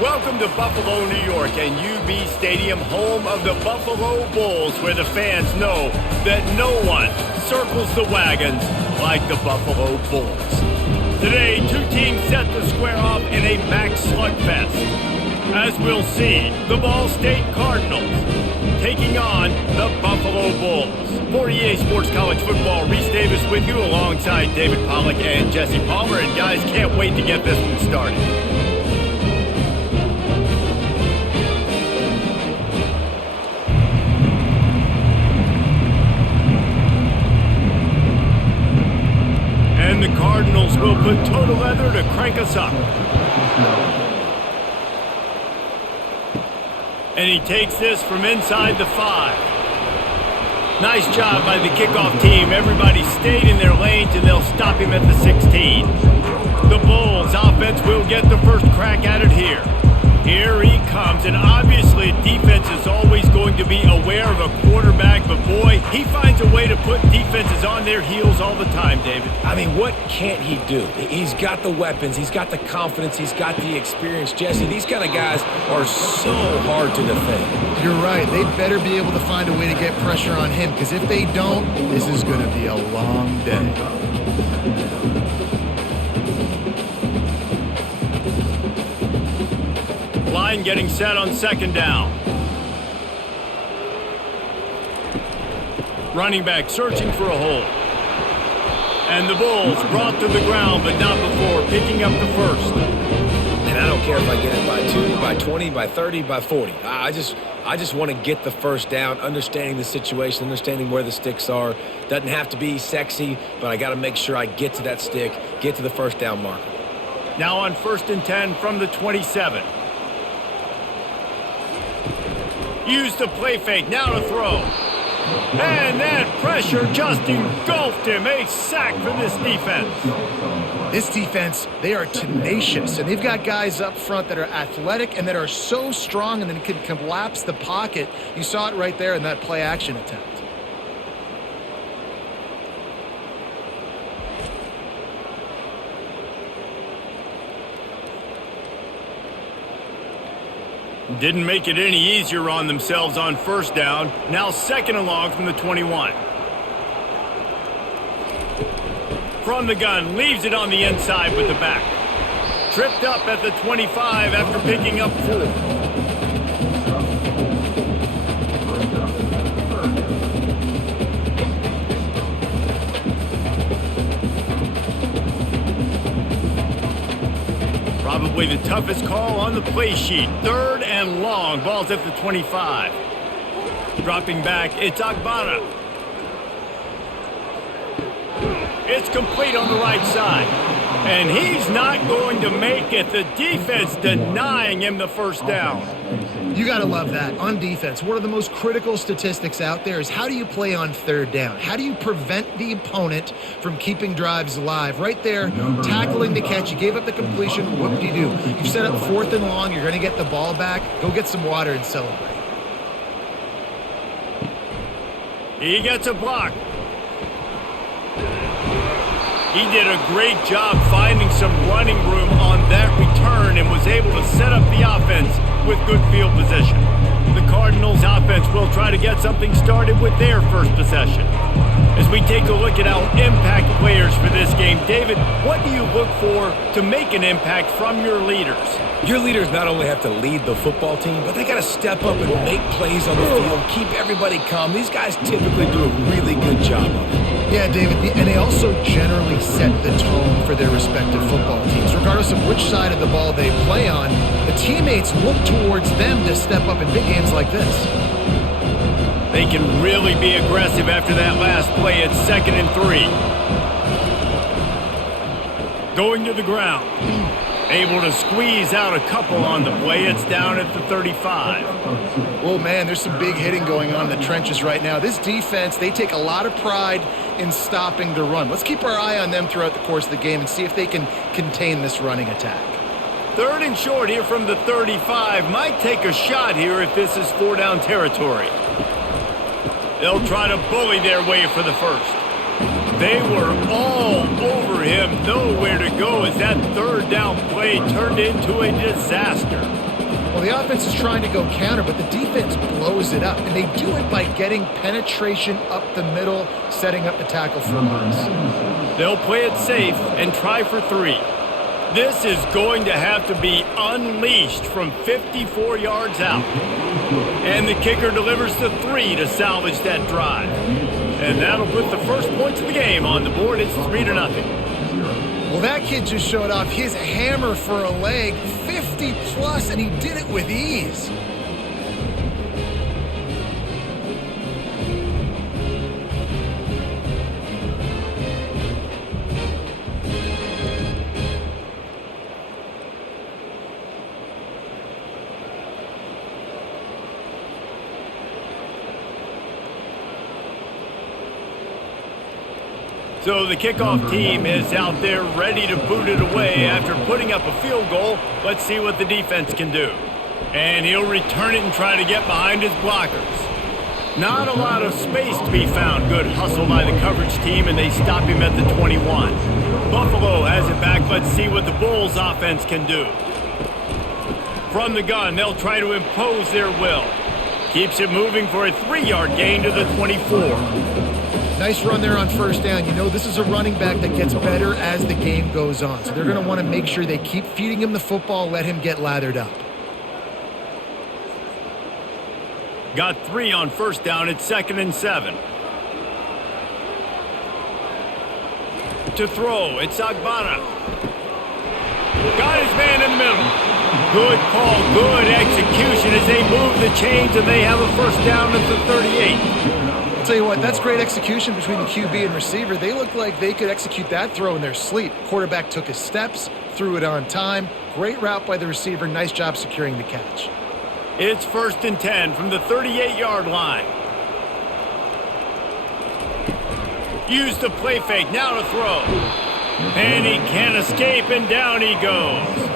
Welcome to Buffalo, New York, and UB Stadium, home of the Buffalo Bulls, where the fans know that no one circles the wagons like the Buffalo Bulls. Today, two teams set to square off in a max slugfest. As we'll see, the Ball State Cardinals taking on the Buffalo Bulls. For EA Sports College Football, Reese Davis with you alongside David Pollack and Jesse Palmer. And guys, can't wait to get this one started. And the Cardinals will put total leather to crank us up. And he takes this from inside the 5. Nice job by the kickoff team. Everybody stayed in their lanes, and they'll stop him at the 16. The Bulls offense will get the first crack at it here. Here he comes, and obviously defense is always going to be aware of a quarterback, but boy, he finds a way to put defenses on their heels all the time, David. I mean, what can't he do? He's got the weapons, he's got the confidence, he's got the experience. Jesse, these kind of guys are so hard to defend. You're right. They better be able to find a way to get pressure on him, because if they don't, this is going to be a long day. Line getting set on second down. Running back searching for a hole. And the Bulls brought to the ground, but not before picking up the first. And I don't care if I get it by 2, by 20, by 30, by 40. I just want to get the first down, understanding the situation, understanding where the sticks are. Doesn't have to be sexy, but I got to make sure I get to that stick, get to the first down marker. Now on 1st and 10 from the 27. Use the play fake, now to throw. And that pressure just engulfed him. A sack for this defense. This defense, they are tenacious, and they've got guys up front that are athletic and that are so strong and then can collapse the pocket. You saw it right there in that play-action attempt. Didn't make it any easier on themselves on first down. Now second and long from the 21. From the gun, leaves it on the inside with the back. Tripped up at the 25 after picking up 4. Probably the toughest call on the play sheet. 3rd and long. Ball's at the 25. Dropping back, it's Agbana. It's complete on the right side. And he's not going to make it. The defense denying him the first down. You got to love that. On defense, one of the most critical statistics out there is how do you play on 3rd down? How do you prevent the opponent from keeping drives alive? Right there, tackling the catch. You gave up the completion. What do? You've set up 4th and long. You're going to get the ball back. Go get some water and celebrate. He gets a block. He did a great job finding some running room on that return and was able to set up the offense with good field position. The Cardinals offense will try to get something started with their first possession. As we take a look at our impact players for this game, David, what do you look for to make an impact from your leaders? Your leaders not only have to lead the football team, but they got to step up and make plays on the field, keep everybody calm. These guys typically do a really good job of it. Yeah, David, and they also generally set the tone for their respective football teams. Regardless of which side of the ball they play on, the teammates look towards them to step up in big games like this. They can really be aggressive after that last play at 2nd and 3. Going to the ground. Able to squeeze out a couple on the play. It's down at the 35. Oh, man, there's some big hitting going on in the trenches right now. This defense, they take a lot of pride in stopping the run. Let's keep our eye on them throughout the course of the game and see if they can contain this running attack. 3rd and short here from the 35. Might take a shot here if this is 4-down territory. They'll try to bully their way for the first. They were all over him, nowhere to go as that 3rd down play turned into a disaster. Well, the offense is trying to go counter, but the defense blows it up, and they do it by getting penetration up the middle, setting up the tackle for loss. They'll play it safe and try for 3. This is going to have to be unleashed from 54 yards out. And the kicker delivers the 3 to salvage that drive. And that'll put the first points of the game on the board. It's 3-0. Well, that kid just showed off his hammer for a leg, 50 plus, and he did it with ease. So the kickoff team is out there ready to boot it away after putting up a field goal. Let's see what the defense can do. And he'll return it and try to get behind his blockers. Not a lot of space to be found. Good hustle by the coverage team, and they stop him at the 21. Buffalo has it back. Let's see what the Bulls offense can do. From the gun, they'll try to impose their will. Keeps it moving for a 3-yard gain to the 24. Nice run there on first down. You know, this is a running back that gets better as the game goes on. So they're going to want to make sure they keep feeding him the football, let him get lathered up. Got 3 on first down. It's 2nd and 7. To throw, it's Agbana. Got his man in the middle. Good call, good execution as they move the chains, and they have a first down at the 38. I'll tell you what, that's great execution between the QB and receiver. They look like they could execute that throw in their sleep. Quarterback took his steps, threw it on time. Great route by the receiver. Nice job securing the catch. It's 1st and 10 from the 38-yard line. Use the play fake, now to throw. And he can't escape, and down he goes.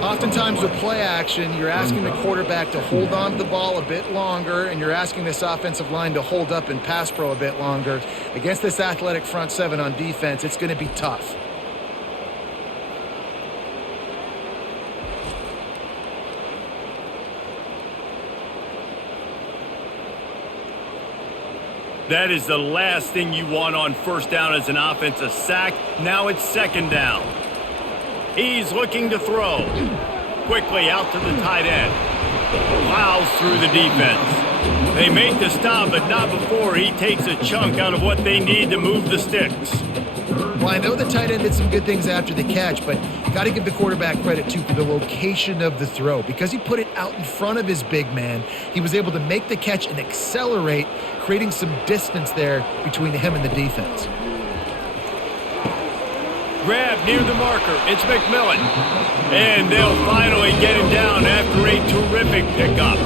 Oftentimes with play action, you're asking the quarterback to hold on to the ball a bit longer, and you're asking this offensive line to hold up in pass pro a bit longer. Against this athletic front 7 on defense, it's going to be tough. That is the last thing you want on first down as an offense, a sack. Now it's 2nd down. He's looking to throw. Quickly out to the tight end. Plows through the defense. They make the stop, but not before he takes a chunk out of what they need to move the sticks. Well, I know the tight end did some good things after the catch, but got to give the quarterback credit, too, for the location of the throw. Because he put it out in front of his big man, he was able to make the catch and accelerate, creating some distance there between him and the defense. Grab near the marker. It's McMillan. And they'll finally get him down after a terrific pickup.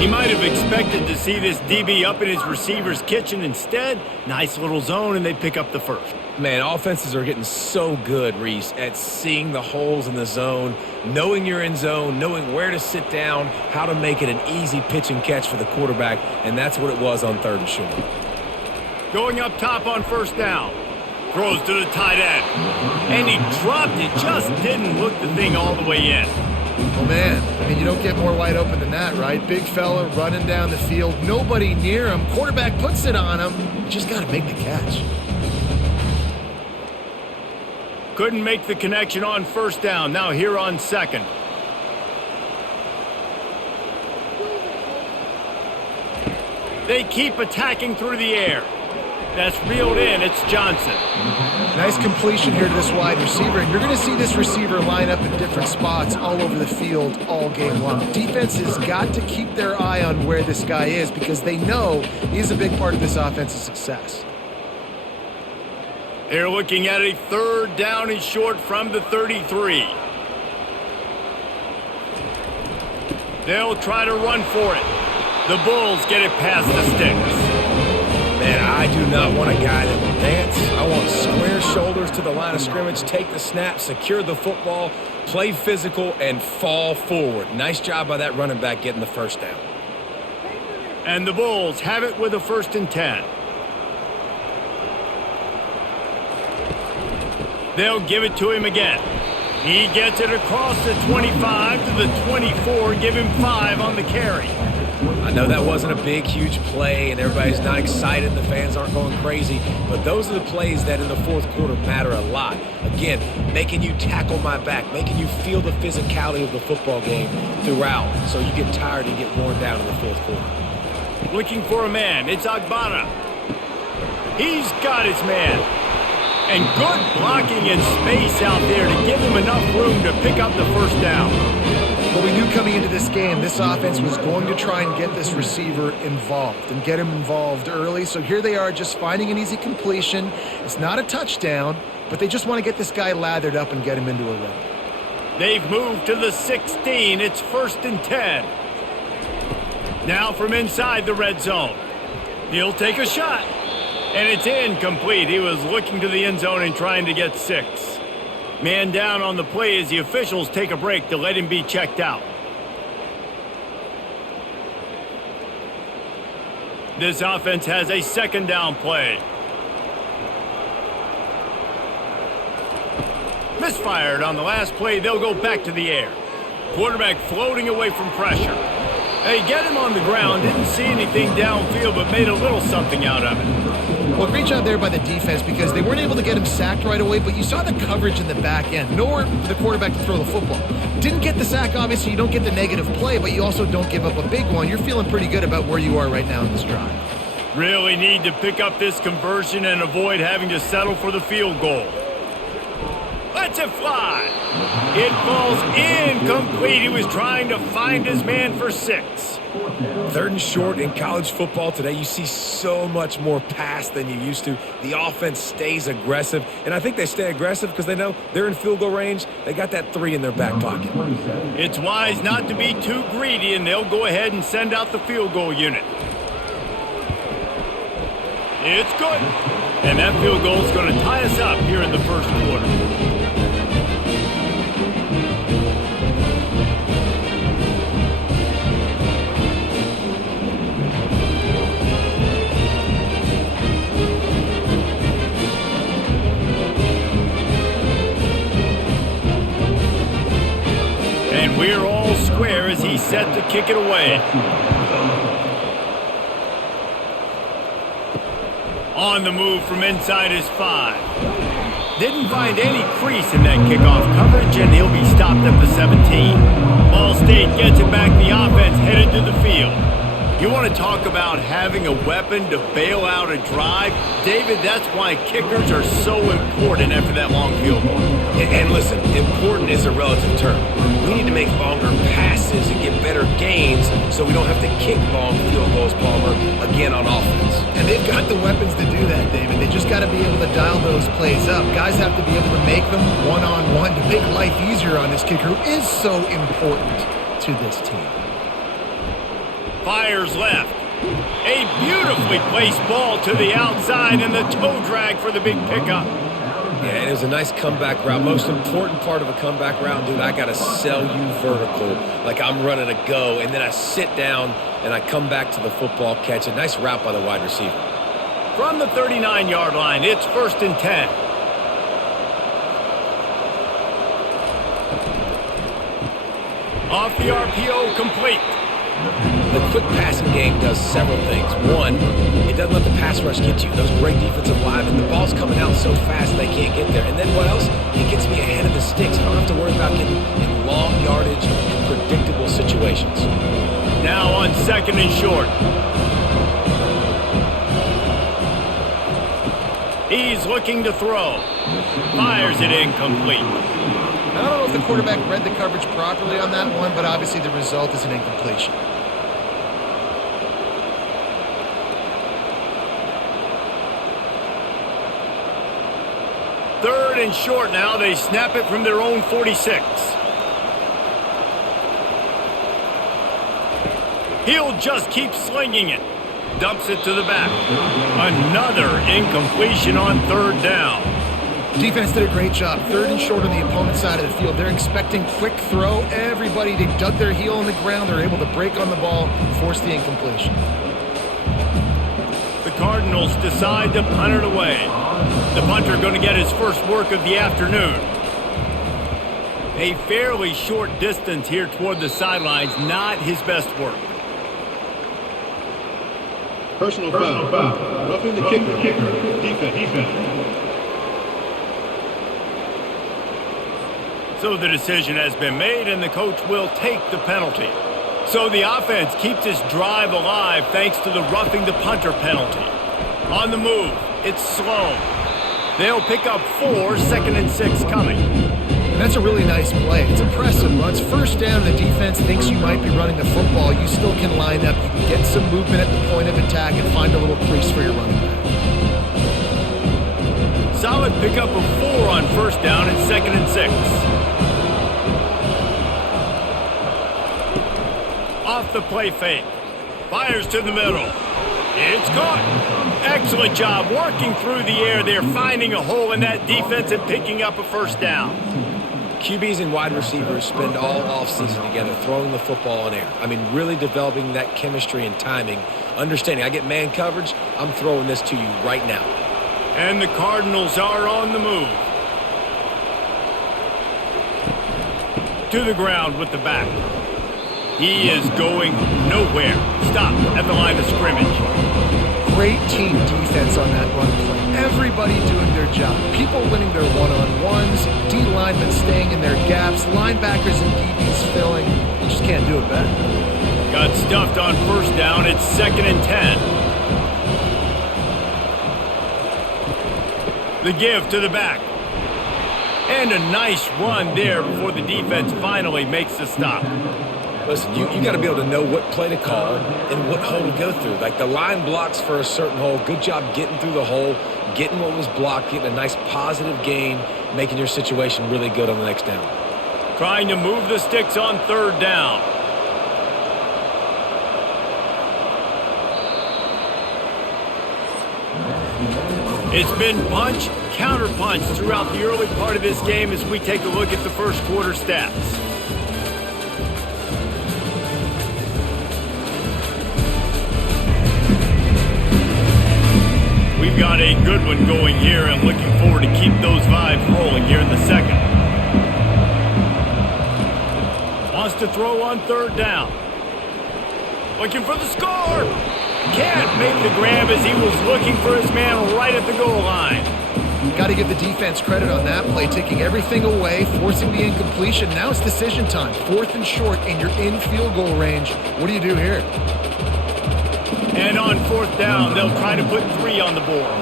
He might have expected to see this DB up in his receiver's kitchen. Instead, nice little zone, and they pick up the first. Man, offenses are getting so good, Reese, at seeing the holes in the zone, knowing you're in zone, knowing where to sit down, how to make it an easy pitch and catch for the quarterback, and that's what it was on 3rd and short. Going up top on first down. Throws to the tight end. And he dropped it. Just didn't look the thing all the way in. Oh, man. I mean, you don't get more wide open than that, right? Big fella running down the field. Nobody near him. Quarterback puts it on him. You just got to make the catch. Couldn't make the connection on first down. Now here on 2nd. They keep attacking through the air. That's reeled in. It's Johnson. Nice completion here to this wide receiver. And you're going to see this receiver line up in different spots all over the field all game long. Defense has got to keep their eye on where this guy is because they know he's a big part of this offense's success. They're looking at a 3rd down and short from the 33. They'll try to run for it. The Bulls get it past the sticks. Man, I do not want a guy that will dance. I want square shoulders to the line of scrimmage, take the snap, secure the football, play physical, and fall forward. Nice job by that running back getting the first down. And the Bulls have it with a 1st and 10. They'll give it to him again. He gets it across the 25 to the 24, give him 5 on the carry. I know that wasn't a big, huge play, and everybody's not excited. The fans aren't going crazy. But those are the plays that in the fourth quarter matter a lot. Again, making you tackle my back, making you feel the physicality of the football game throughout so you get tired and get worn down in the fourth quarter. Looking for a man. It's Agbana. He's got his man. And good blocking in space out there to give him enough room to pick up the first down. Well, we knew coming into this game, this offense was going to try and get this receiver involved and get him involved early. So here they are just finding an easy completion. It's not a touchdown, but they just want to get this guy lathered up and get him into a run. They've moved to the 16. It's 1st and 10. Now from inside the red zone. He'll take a shot. And it's incomplete. He was looking to the end zone and trying to get 6. Man down on the play as the officials take a break to let him be checked out. This offense has a 2nd down play. Misfired on the last play. They'll go back to the air. Quarterback floating away from pressure. They get him on the ground. Didn't see anything downfield, but made a little something out of it. Well, great job there by the defense because they weren't able to get him sacked right away, but you saw the coverage in the back end. Nowhere for the quarterback to throw the football. Didn't get the sack, obviously. You don't get the negative play, but you also don't give up a big one. You're feeling pretty good about where you are right now in this drive. Really need to pick up this conversion and avoid having to settle for the field goal. Lets it fly. It falls incomplete. He was trying to find his man for 6. 3rd and short in college football today, you see so much more pass than you used to. The offense stays aggressive, and I think they stay aggressive because they know they're in field goal range. They got that 3 in their back pocket. It's wise not to be too greedy, and they'll go ahead and send out the field goal unit. It's good. And that field goal is going to tie us up here in the first quarter. And we're all square as he's set to kick it away. On the move from inside his 5. Didn't find any crease in that kickoff coverage, and he'll be stopped at the 17. Ball State gets it back. The offense headed to the field. You want to talk about having a weapon to bail out a drive? David, that's why kickers are so important after that long field goal. And listen, important is a relative term. We need to make longer passes and get better gains so we don't have to kick long field goals, Palmer, again on offense. And they've got the weapons to do that, David. They just got to be able to dial those plays up. Guys have to be able to make them one-on-one to make life easier on this kicker, who is so important to this team. Fires left. A beautifully placed ball to the outside and the toe drag for the big pickup. Yeah, and it was a nice comeback route. Most important part of a comeback route, dude, I got to sell you vertical like I'm running a go, and then I sit down and I come back to the football catch. A nice route by the wide receiver. From the 39-yard line, it's 1st and 10. Off the RPO, complete. The quick passing game does several things. One, it doesn't let the pass rush get you. Those great defensive linemen, the ball's coming out so fast they can't get there. And then what else? It gets me ahead of the sticks. I don't have to worry about getting in long yardage and predictable situations. Now on 2nd and short. He's looking to throw. Fires it incomplete. I don't know if the quarterback read the coverage properly on that one, but obviously the result is an incompletion. Third and short now. They snap it from their own 46. He'll just keep slinging it. Dumps it to the back. Another incompletion on 3rd down. Defense did a great job. 3rd and short on the opponent's side of the field. They're expecting quick throw. Everybody, they dug their heel on the ground. They're able to break on the ball, force the incompletion. The Cardinals decide to punt it away. The punter going to get his first work of the afternoon. A fairly short distance here toward the sidelines, not his best work. Personal foul. Roughing the kicker. Defense. So the decision has been made, and the coach will take the penalty. So the offense keeps this drive alive thanks to the roughing the punter penalty. On the move, it's slow. They'll pick up 4, 2nd and 6 coming. And that's a really nice play. It's impressive. Once first down, the defense thinks you might be running the football. You still can line up. You can get some movement at the point of attack and find a little crease for your running back. Solid pickup of 4 on first down and 2nd and 6. Off the play fake. Fires to the middle. It's caught. Excellent job working through the air there, finding a hole in that defense and picking up a first down. QBs and wide receivers spend all offseason together throwing the football in air. I mean, really developing that chemistry and timing. Understanding, I get man coverage, I'm throwing this to you right now. And the Cardinals are on the move. To the ground with the back. He is going nowhere. Stop at the line of scrimmage. Great team defense on that run play. Everybody doing their job. People winning their one-on-ones, D linemen staying in their gaps, linebackers and DBs filling. You just can't do it better. Got stuffed on first down. It's 2nd and 10. The give to the back. And a nice run there before the defense finally makes the stop. Listen, you got to be able to know what play to call and what hole to go through. Like the line blocks for a certain hole. Good job getting through the hole, getting what was blocked, getting a nice positive gain, making your situation really good on the next down. Trying to move the sticks on third down. It's been punch, counter punch throughout the early part of this game as we take a look at the first quarter stats. We've got a good one going here and looking forward to keep those vibes rolling here in the second. Wants to throw on third down. Looking for the score. Can't make the grab as he was looking for his man right at the goal line. Got to give the defense credit on that play, taking everything away, forcing the incompletion. Now it's decision time. 4th and short, and you're in field goal range. What do you do here? And on 4th down, they'll try to put 3 on the board.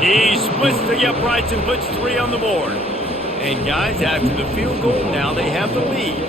He splits the uprights and puts 3 on the board. And guys, after the field goal, now they have the lead.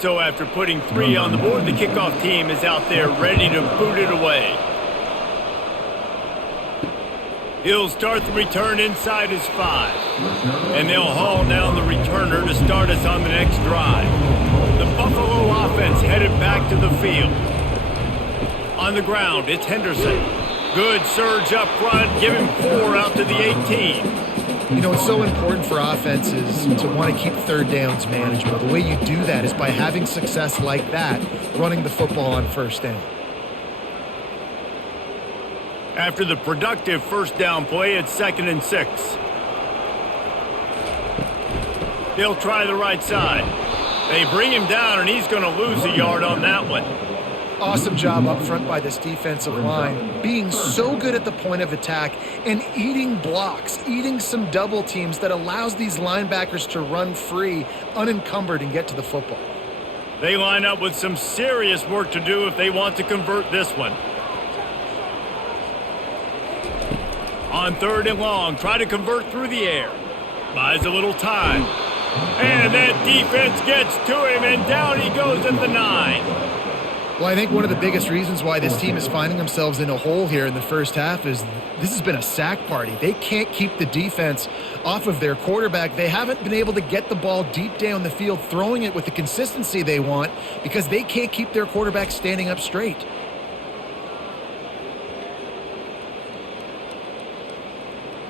So after putting 3 on the board, the kickoff team is out there ready to boot it away. He'll start the return inside his 5. And they'll haul down the returner to start us on the next drive. The Buffalo offense headed back to the field. On the ground, it's Henderson. Good surge up front, giving 4 out to the 18. You know, it's so important for offenses to want to keep third downs manageable. The way you do that is by having success like that, running the football on first down. After the productive first down play, it's 2nd and 6. They'll try the right side. They bring him down, and he's going to lose a yard on that one. Awesome job up front by this defensive line, being so good at the point of attack and eating blocks, eating some double teams that allows these linebackers to run free, unencumbered, and get to the football. They line up with some serious work to do if they want to convert this one. On 3rd and long, try to convert through the air. Buys a little time. And that defense gets to him, and down he goes at the 9. Well, I think one of the biggest reasons why this team is finding themselves in a hole here in the first half is this has been a sack party. They can't keep the defense off of their quarterback. They haven't been able to get the ball deep down the field, throwing it with the consistency they want because they can't keep their quarterback standing up straight.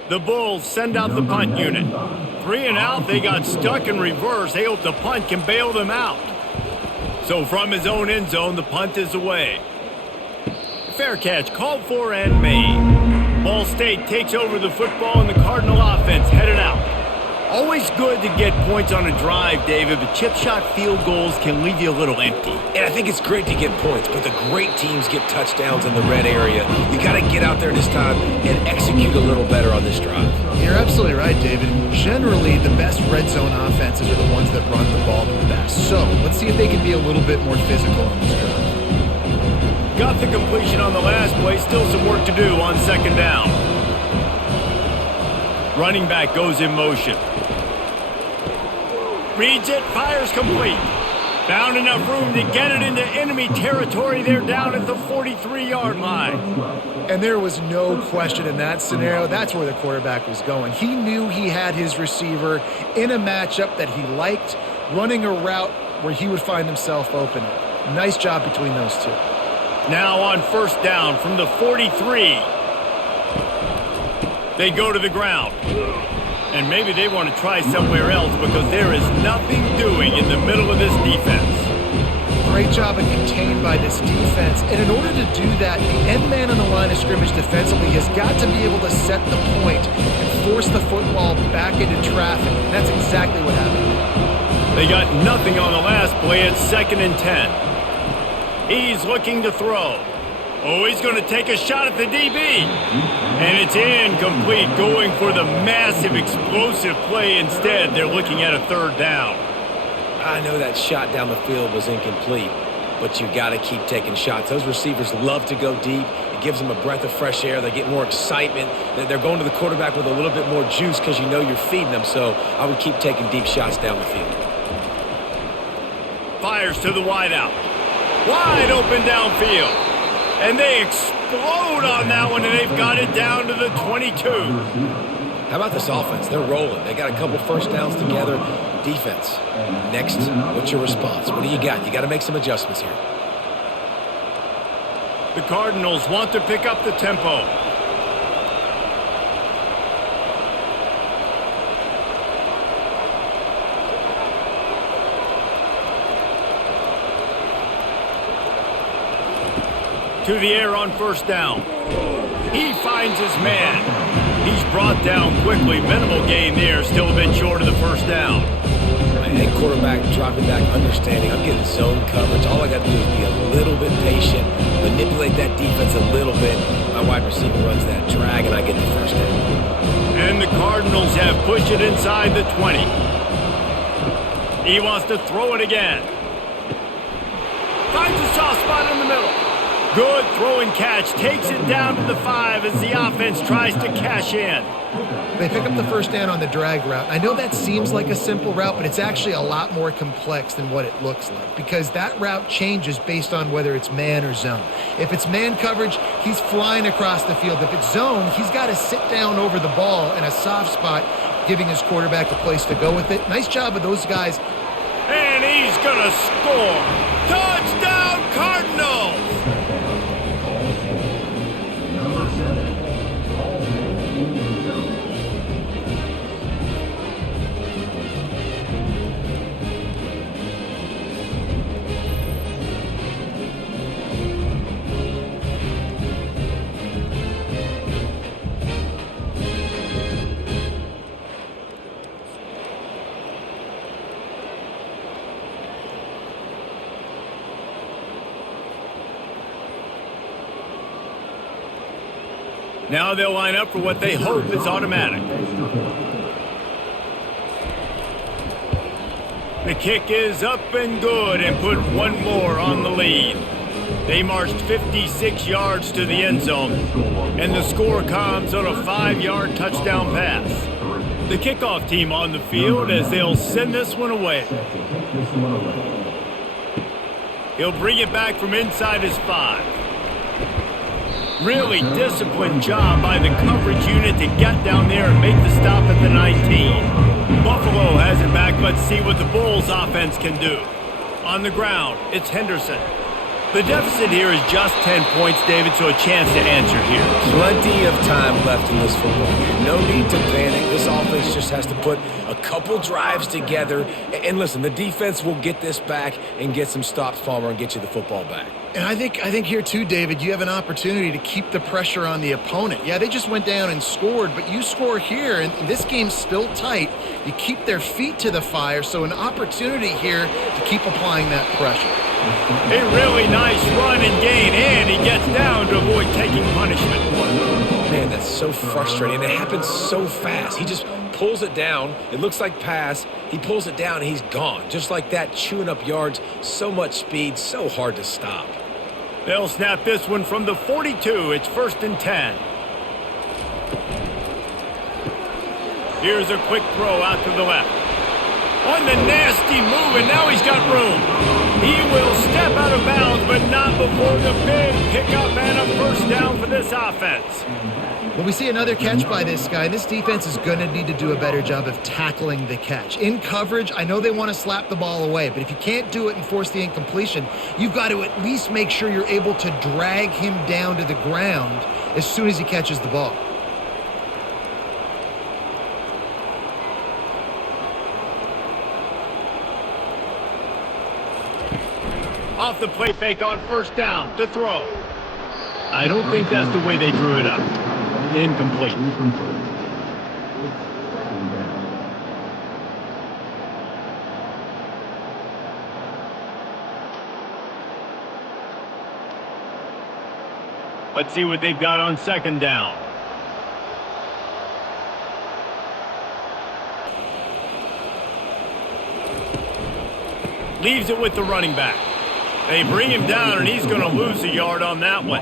The Bulls send out the punt unit. 3 and out, they got stuck in reverse. They hope the punt can bail them out. So from his own end zone, the punt is away. Fair catch called for and made. Ball State takes over the football and the Cardinal offense headed out. Always good to get points on a drive, David, but chip shot field goals can leave you a little empty. And I think it's great to get points, but the great teams get touchdowns in the red area. You got to get out there this time and execute a little better on this drive. You're absolutely right, David. Generally, the best red zone offenses are the ones that run the ball the best. So let's see if they can be a little bit more physical on this drive. Got the completion on the last play. Still some work to do on second down. Running back goes in motion. Reads it, fires complete. Found enough room to get it into enemy territory. They're down at the 43-yard line. And there was no question in that scenario. That's where the quarterback was going. He knew he had his receiver in a matchup that he liked, running a route where he would find himself open. Nice job between those two. Now on first down from the 43. They go to the ground. And maybe they want to try somewhere else because there is nothing doing in the middle of this defense. Great job and contained by this defense. And in order to do that, the end man on the line of scrimmage defensively has got to be able to set the point and force the football back into traffic. And that's exactly what happened. They got nothing on the last play. It's 2nd and 10. He's looking to throw. Oh, he's going to take a shot at the DB. And it's incomplete, going for the massive explosive play instead. They're looking at a 3rd down. I know that shot down the field was incomplete, but you got to keep taking shots. Those receivers love to go deep. It gives them a breath of fresh air. They get more excitement. They're going to the quarterback with a little bit more juice because you know you're feeding them. So I would keep taking deep shots down the field. Fires to the wideout. Wide open downfield. And they explode on that one, and they've got it down to the 22. How about this offense? They're rolling. They got a couple first downs together. Defense. Next, what's your response? What do you got? You got to make some adjustments here. The Cardinals want to pick up the tempo. To the air on first down. He finds his man. He's brought down quickly. Minimal gain there. Still a bit short of the first down. And quarterback dropping back, understanding. I'm getting zone coverage. All I got to do is be a little bit patient, manipulate that defense a little bit. My wide receiver runs that drag, and I get the first down. And the Cardinals have pushed it inside the 20. He wants to throw it again. Finds a soft spot in the middle. Good throw and catch. Takes it down to the 5 as the offense tries to cash in. They pick up the first down on the drag route. I know that seems like a simple route, but it's actually a lot more complex than what it looks like because that route changes based on whether it's man or zone. If it's man coverage, he's flying across the field. If it's zone, he's got to sit down over the ball in a soft spot, giving his quarterback a place to go with it. Nice job of those guys. And he's going to score. Touchdown, Cardinals! Now they'll line up for what they hope is automatic. The kick is up and good and put one more on the lead. They marched 56 yards to the end zone, and the score comes on a 5-yard touchdown pass. The kickoff team on the field as they'll send this one away. He'll bring it back from inside his 5. Really disciplined job by the coverage unit to get down there and make the stop at the 19. Buffalo has it back. Let's see what the Bulls offense can do. On the ground, it's Henderson. The deficit here is just 10 points, David, so a chance to answer here. Plenty of time left in this football game. No need to panic. This offense just has to put a couple drives together. And listen, the defense will get this back and get some stops, Palmer, and get you the football back. And I think here too, David, you have an opportunity to keep the pressure on the opponent. Yeah, they just went down and scored, but you score here, and this game's still tight. You keep their feet to the fire, so an opportunity here to keep applying that pressure. A really nice run and gain, and he gets down to avoid taking punishment. Man, that's so frustrating. It happens so fast. He just pulls it down. It looks like pass. He pulls it down, and he's gone. Just like that, chewing up yards. So much speed, so hard to stop. They'll snap this one from the 42. It's 1st and 10. Here's a quick throw out to the left. On the nasty move, and now he's got room. He will step out of bounds, but not before the big pickup and a first down for this offense. Well, we see another catch by this guy. This defense is going to need to do a better job of tackling the catch. In coverage, I know they want to slap the ball away, but if you can't do it and force the incompletion, you've got to at least make sure you're able to drag him down to the ground as soon as he catches the ball. Off the play fake on 1st down to throw. I don't think that's the way they drew it up. Incomplete. Let's see what they've got on 2nd down. Leaves it with the running back. They bring him down, and he's going to lose a yard on that one.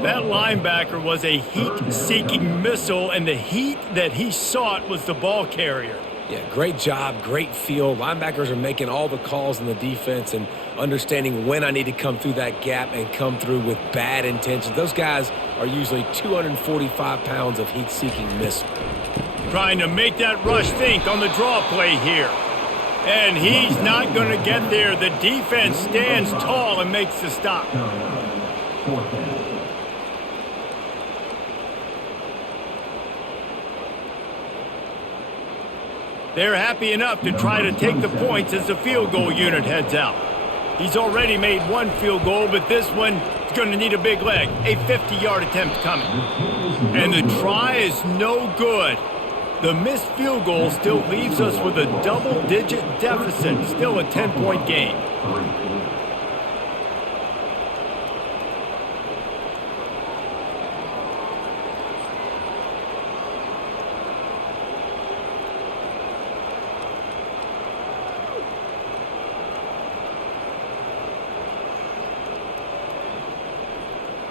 That linebacker was a heat-seeking missile, and the heat that he sought was the ball carrier. Yeah, great job, great feel. Linebackers are making all the calls in the defense and understanding when I need to come through that gap and come through with bad intentions. Those guys are usually 245 pounds of heat-seeking missile. Trying to make that rush think on the draw play here. And he's not going to get there. The defense stands tall and makes the stop. They're happy enough to try to take the points as the field goal unit heads out. He's already made one field goal, but this one is going to need a big leg. A 50-yard attempt coming. And the try is no good. The missed field goal still leaves us with a double-digit deficit, still a 10-point game.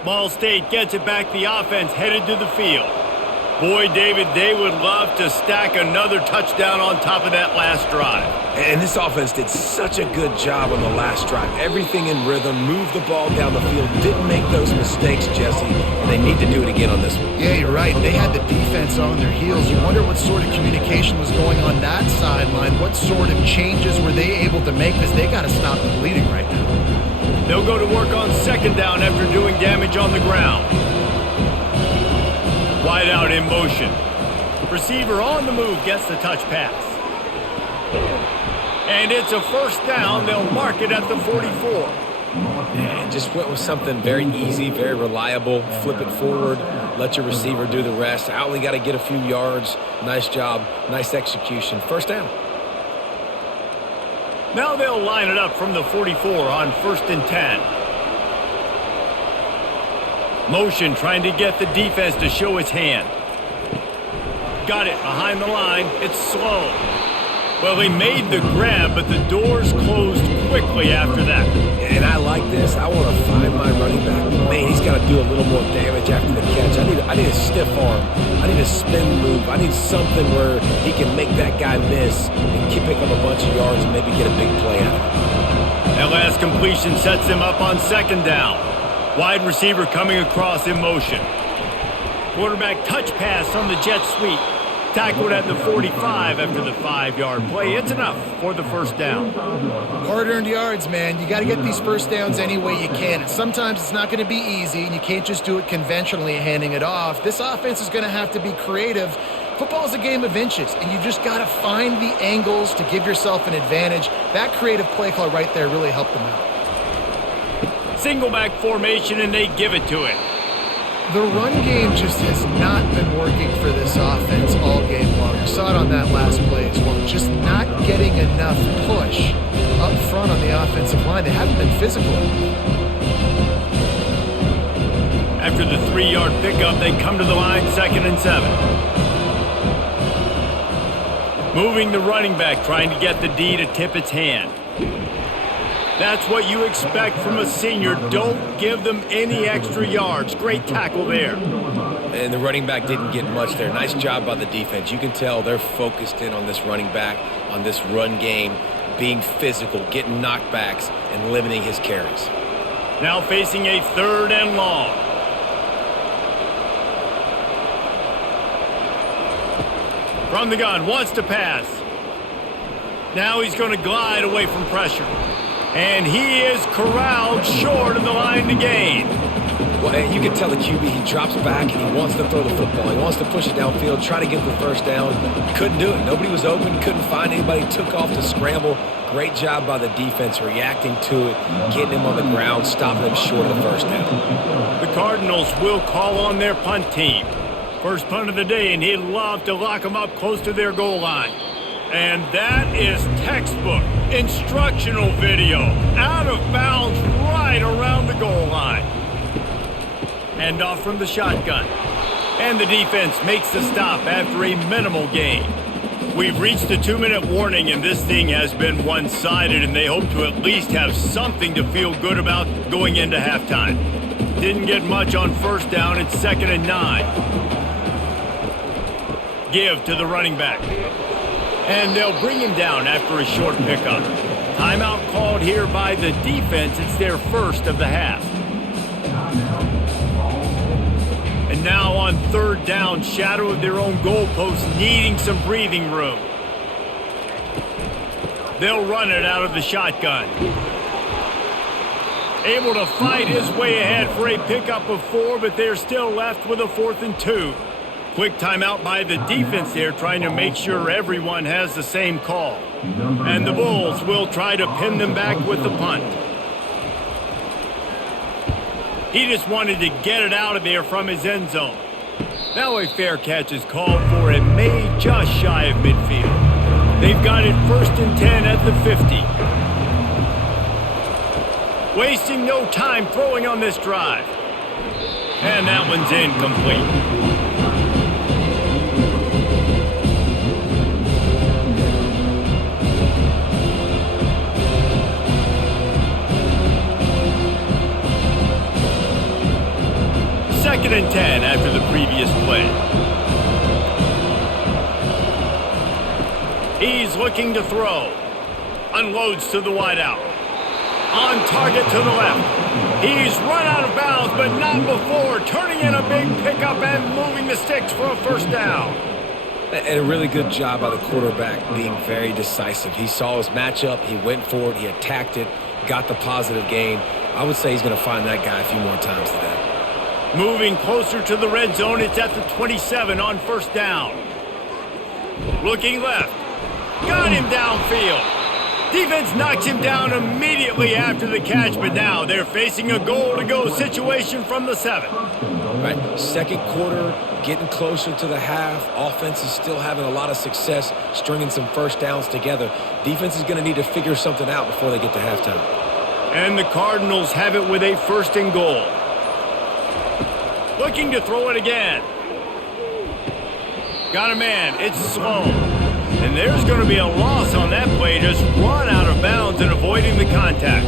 Ball State gets it back. The offense headed to the field. Boy, David, they would love to stack another touchdown on top of that last drive. And this offense did such a good job on the last drive. Everything in rhythm, moved the ball down the field, didn't make those mistakes, Jesse, and they need to do it again on this one. Yeah, you're right. They had the defense on their heels. You wonder what sort of communication was going on that sideline. What sort of changes were they able to make? Because they got to stop the bleeding right now. They'll go to work on 2nd down after doing damage on the ground. Wide out in motion. Receiver on the move gets the touch pass. And it's a 1st down. They'll mark it at the 44. And just went with something very easy, very reliable. Flip it forward, let your receiver do the rest. I only got to get a few yards. Nice job, nice execution. 1st down. Now they'll line it up from the 44 on 1st and 10. Motion trying to get the defense to show its hand. Got it behind the line. It's slow. Well, they made the grab, but the doors closed quickly after that. And I like this. I want to find my running back. Man, he's got to do a little more damage after the catch. I need a stiff arm. I need a spin move. I need something where he can make that guy miss and pick up a bunch of yards and maybe get a big play out of it. That last completion sets them up on second down. Wide receiver coming across in motion. Quarterback touch pass on the jet sweep. Tackled at the 45 after the 5-yard play. It's enough for the first down. Hard-earned yards, man. You got to get these first downs any way you can. And sometimes it's not going to be easy, and you can't just do it conventionally handing it off. This offense is going to have to be creative. Football is a game of inches, and you just got to find the angles to give yourself an advantage. That creative play call right there really helped them out. Single back formation, and they give it to it. The run game just has not been working for this offense all game long. You saw it on that last play as well. Just not getting enough push up front on the offensive line. They haven't been physical. After the 3-yard pickup, they come to the line, 2nd and 7. Moving the running back, trying to get the D to tip its hand. That's what you expect from a senior. Don't give them any extra yards. Great tackle there. And the running back didn't get much there. Nice job by the defense. You can tell they're focused in on this running back, on this run game, being physical, getting knockbacks, and limiting his carries. Now facing a 3rd and long. From the gun, wants to pass. Now he's going to glide away from pressure. And he is corralled short of the line to gain. Well, you can tell the QB, he drops back and he wants to throw the football. He wants to push it downfield, try to get the first down. Couldn't do it. Nobody was open, couldn't find anybody, took off to scramble. Great job by the defense reacting to it, getting him on the ground, stopping him short of the first down. The Cardinals will call on their punt team. First punt of the day, and he'd love to lock them up close to their goal line. And that is textbook instructional video. Out of bounds right around the goal line. Hand off from the shotgun. And the defense makes the stop after a minimal gain. We've reached the 2-minute warning, and this thing has been one-sided, and they hope to at least have something to feel good about going into halftime. Didn't get much on first down. It's 2nd and 9. Give to the running back. And they'll bring him down after a short pickup. Timeout called here by the defense. It's their first of the half. And now on 3rd down, shadow of their own goalpost, needing some breathing room. They'll run it out of the shotgun. Able to fight his way ahead for a pickup of 4, but they're still left with a 4th and 2. Quick timeout by the defense there, trying to make sure everyone has the same call. And the Bulls will try to pin them back with the punt. He just wanted to get it out of there from his end zone. Now a fair catch is called for and made just shy of midfield. They've got it 1st and 10 at the 50. Wasting no time throwing on this drive. And that one's incomplete. Second and 10 after the previous play. He's looking to throw. Unloads to the wideout. On target to the left. He's run out of bounds, but not before turning in a big pickup and moving the sticks for a first down. And a really good job by the quarterback being very decisive. He saw his matchup, he went for it, he attacked it, got the positive gain. I would say he's going to find that guy a few more times today. Moving closer to the red zone, it's at the 27 on first down. Looking left. Got him downfield. Defense knocks him down immediately after the catch, but now they're facing a goal-to-go situation from the 7. Right, second quarter, getting closer to the half. Offense is still having a lot of success stringing some first downs together. Defense is going to need to figure something out before they get to halftime. And the Cardinals have it with a 1st and goal. Looking to throw it again. Got a man. It's slow. And there's going to be a loss on that play. Just run out of bounds and avoiding the contact.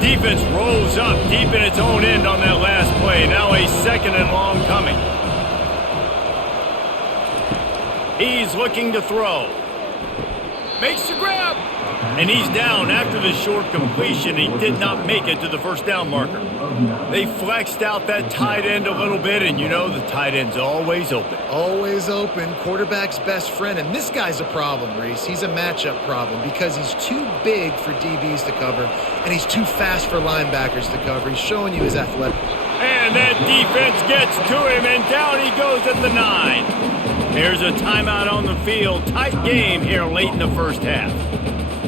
Defense rolls up deep in its own end on that last play. Now a 2nd and long coming. He's looking to throw. Makes the grab. And he's down after the short completion. He did not make it to the first down marker. They flexed out that tight end a little bit, and you know the tight end's always open. Always open, quarterback's best friend. And this guy's a problem, Reese. He's a matchup problem because he's too big for DBs to cover, and he's too fast for linebackers to cover. He's showing you his athletic. And that defense gets to him, and down he goes at the 9. Here's a timeout on the field. Tight game here late in the first half.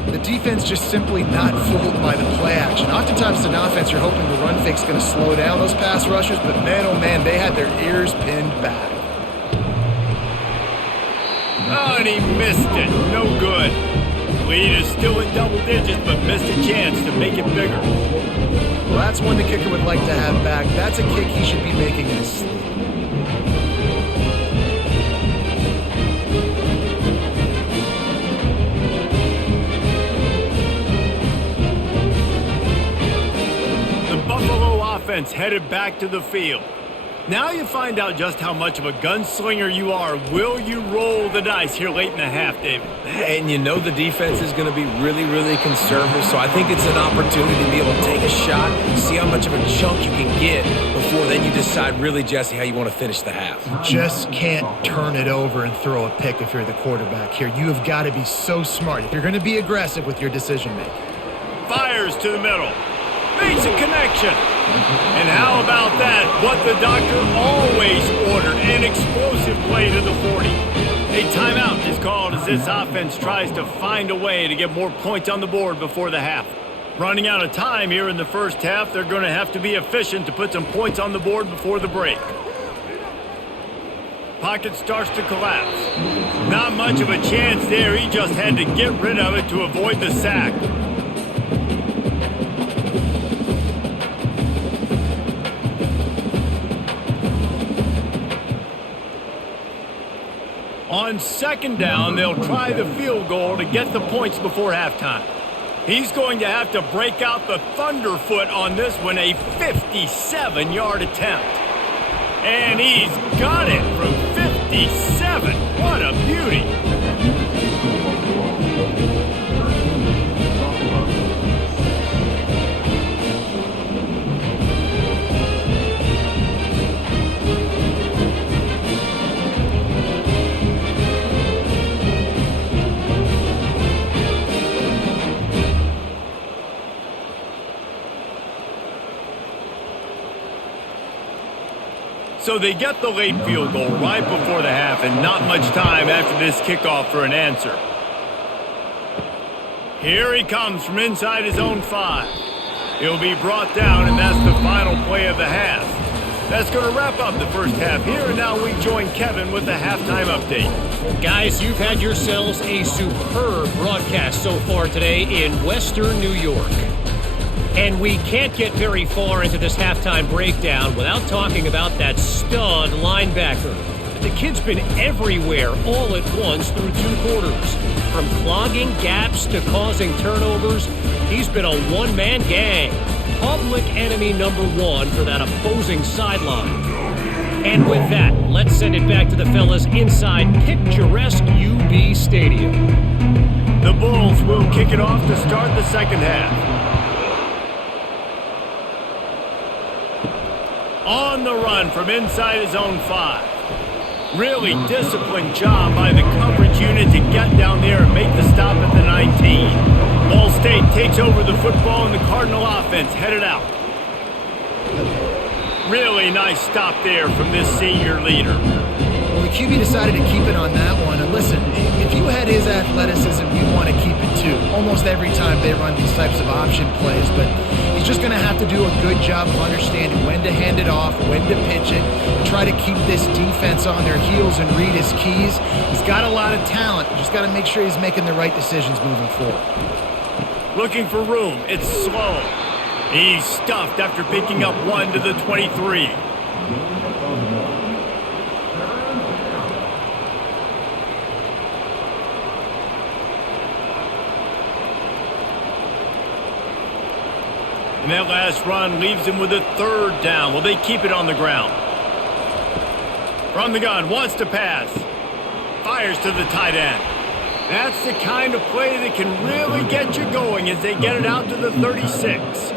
The defense just simply not fooled by the play action. Oftentimes in offense, you're hoping the run fake's going to slow down those pass rushers, but man, oh man, they had their ears pinned back. Oh, and he missed it. No good. Lead is still in double digits, but missed a chance to make it bigger. Well, that's one the kicker would like to have back. That's a kick he should be making in his sleep. Offense headed back to the field. Now you find out just how much of a gunslinger you are. Will you roll the dice here late in the half, David? And you know the defense is going to be really, really conservative, so I think it's an opportunity to be able to take a shot, see how much of a chunk you can get before then you decide really, Jesse, how you want to finish the half. You just can't turn it over and throw a pick if you're the quarterback here. You have got to be so smart if you're going to be aggressive with your decision-making. Fires to the middle. Makes a connection. And how about that? What the doctor always ordered, an explosive play to the 40. A timeout is called as this offense tries to find a way to get more points on the board before the half. Running out of time here in the first half, they're going to have to be efficient to put some points on the board before the break. Pocket starts to collapse. Not much of a chance there. He just had to get rid of it to avoid the sack. On second down, they'll try the field goal to get the points before halftime. He's going to have to break out the thunderfoot on this one, a 57-yard attempt. And he's got it from 57. What a beauty. So they get the late field goal right before the half, and not much time after this kickoff for an answer. Here he comes from inside his own 5. He'll be brought down, and that's the final play of the half. That's going to wrap up the first half here, and now we join Kevin with the halftime update. Guys, you've had yourselves a superb broadcast so far today in Western New York. And we can't get very far into this halftime breakdown without talking about that stud linebacker. The kid's been everywhere all at once through 2 quarters. From clogging gaps to causing turnovers, he's been a one-man gang. Public enemy number 1 for that opposing sideline. And with that, let's send it back to the fellas inside picturesque UB Stadium. The Bulls will kick it off to start the second half. On the run from inside his own 5. Really disciplined job by the coverage unit to get down there and make the stop at the 19. Ball State takes over the football and the Cardinal offense headed out. Really nice stop there from this senior leader. Well, the QB decided to keep it on that one. And listen, if you had his athleticism, you want to keep it too. Almost every time they run these types of option plays. But he's just going to have to do a good job of understanding when to hand it off, when to pitch it, and try to keep this defense on their heels and read his keys. He's got a lot of talent. Just got to make sure he's making the right decisions moving forward. Looking for room. It's slow. He's stuffed after picking up 1 to the 23. And that last run leaves him with a 3rd down. Will they keep it on the ground? From the gun, wants to pass. fires to the tight end. That's the kind of play that can really get you going as they get it out to the 36.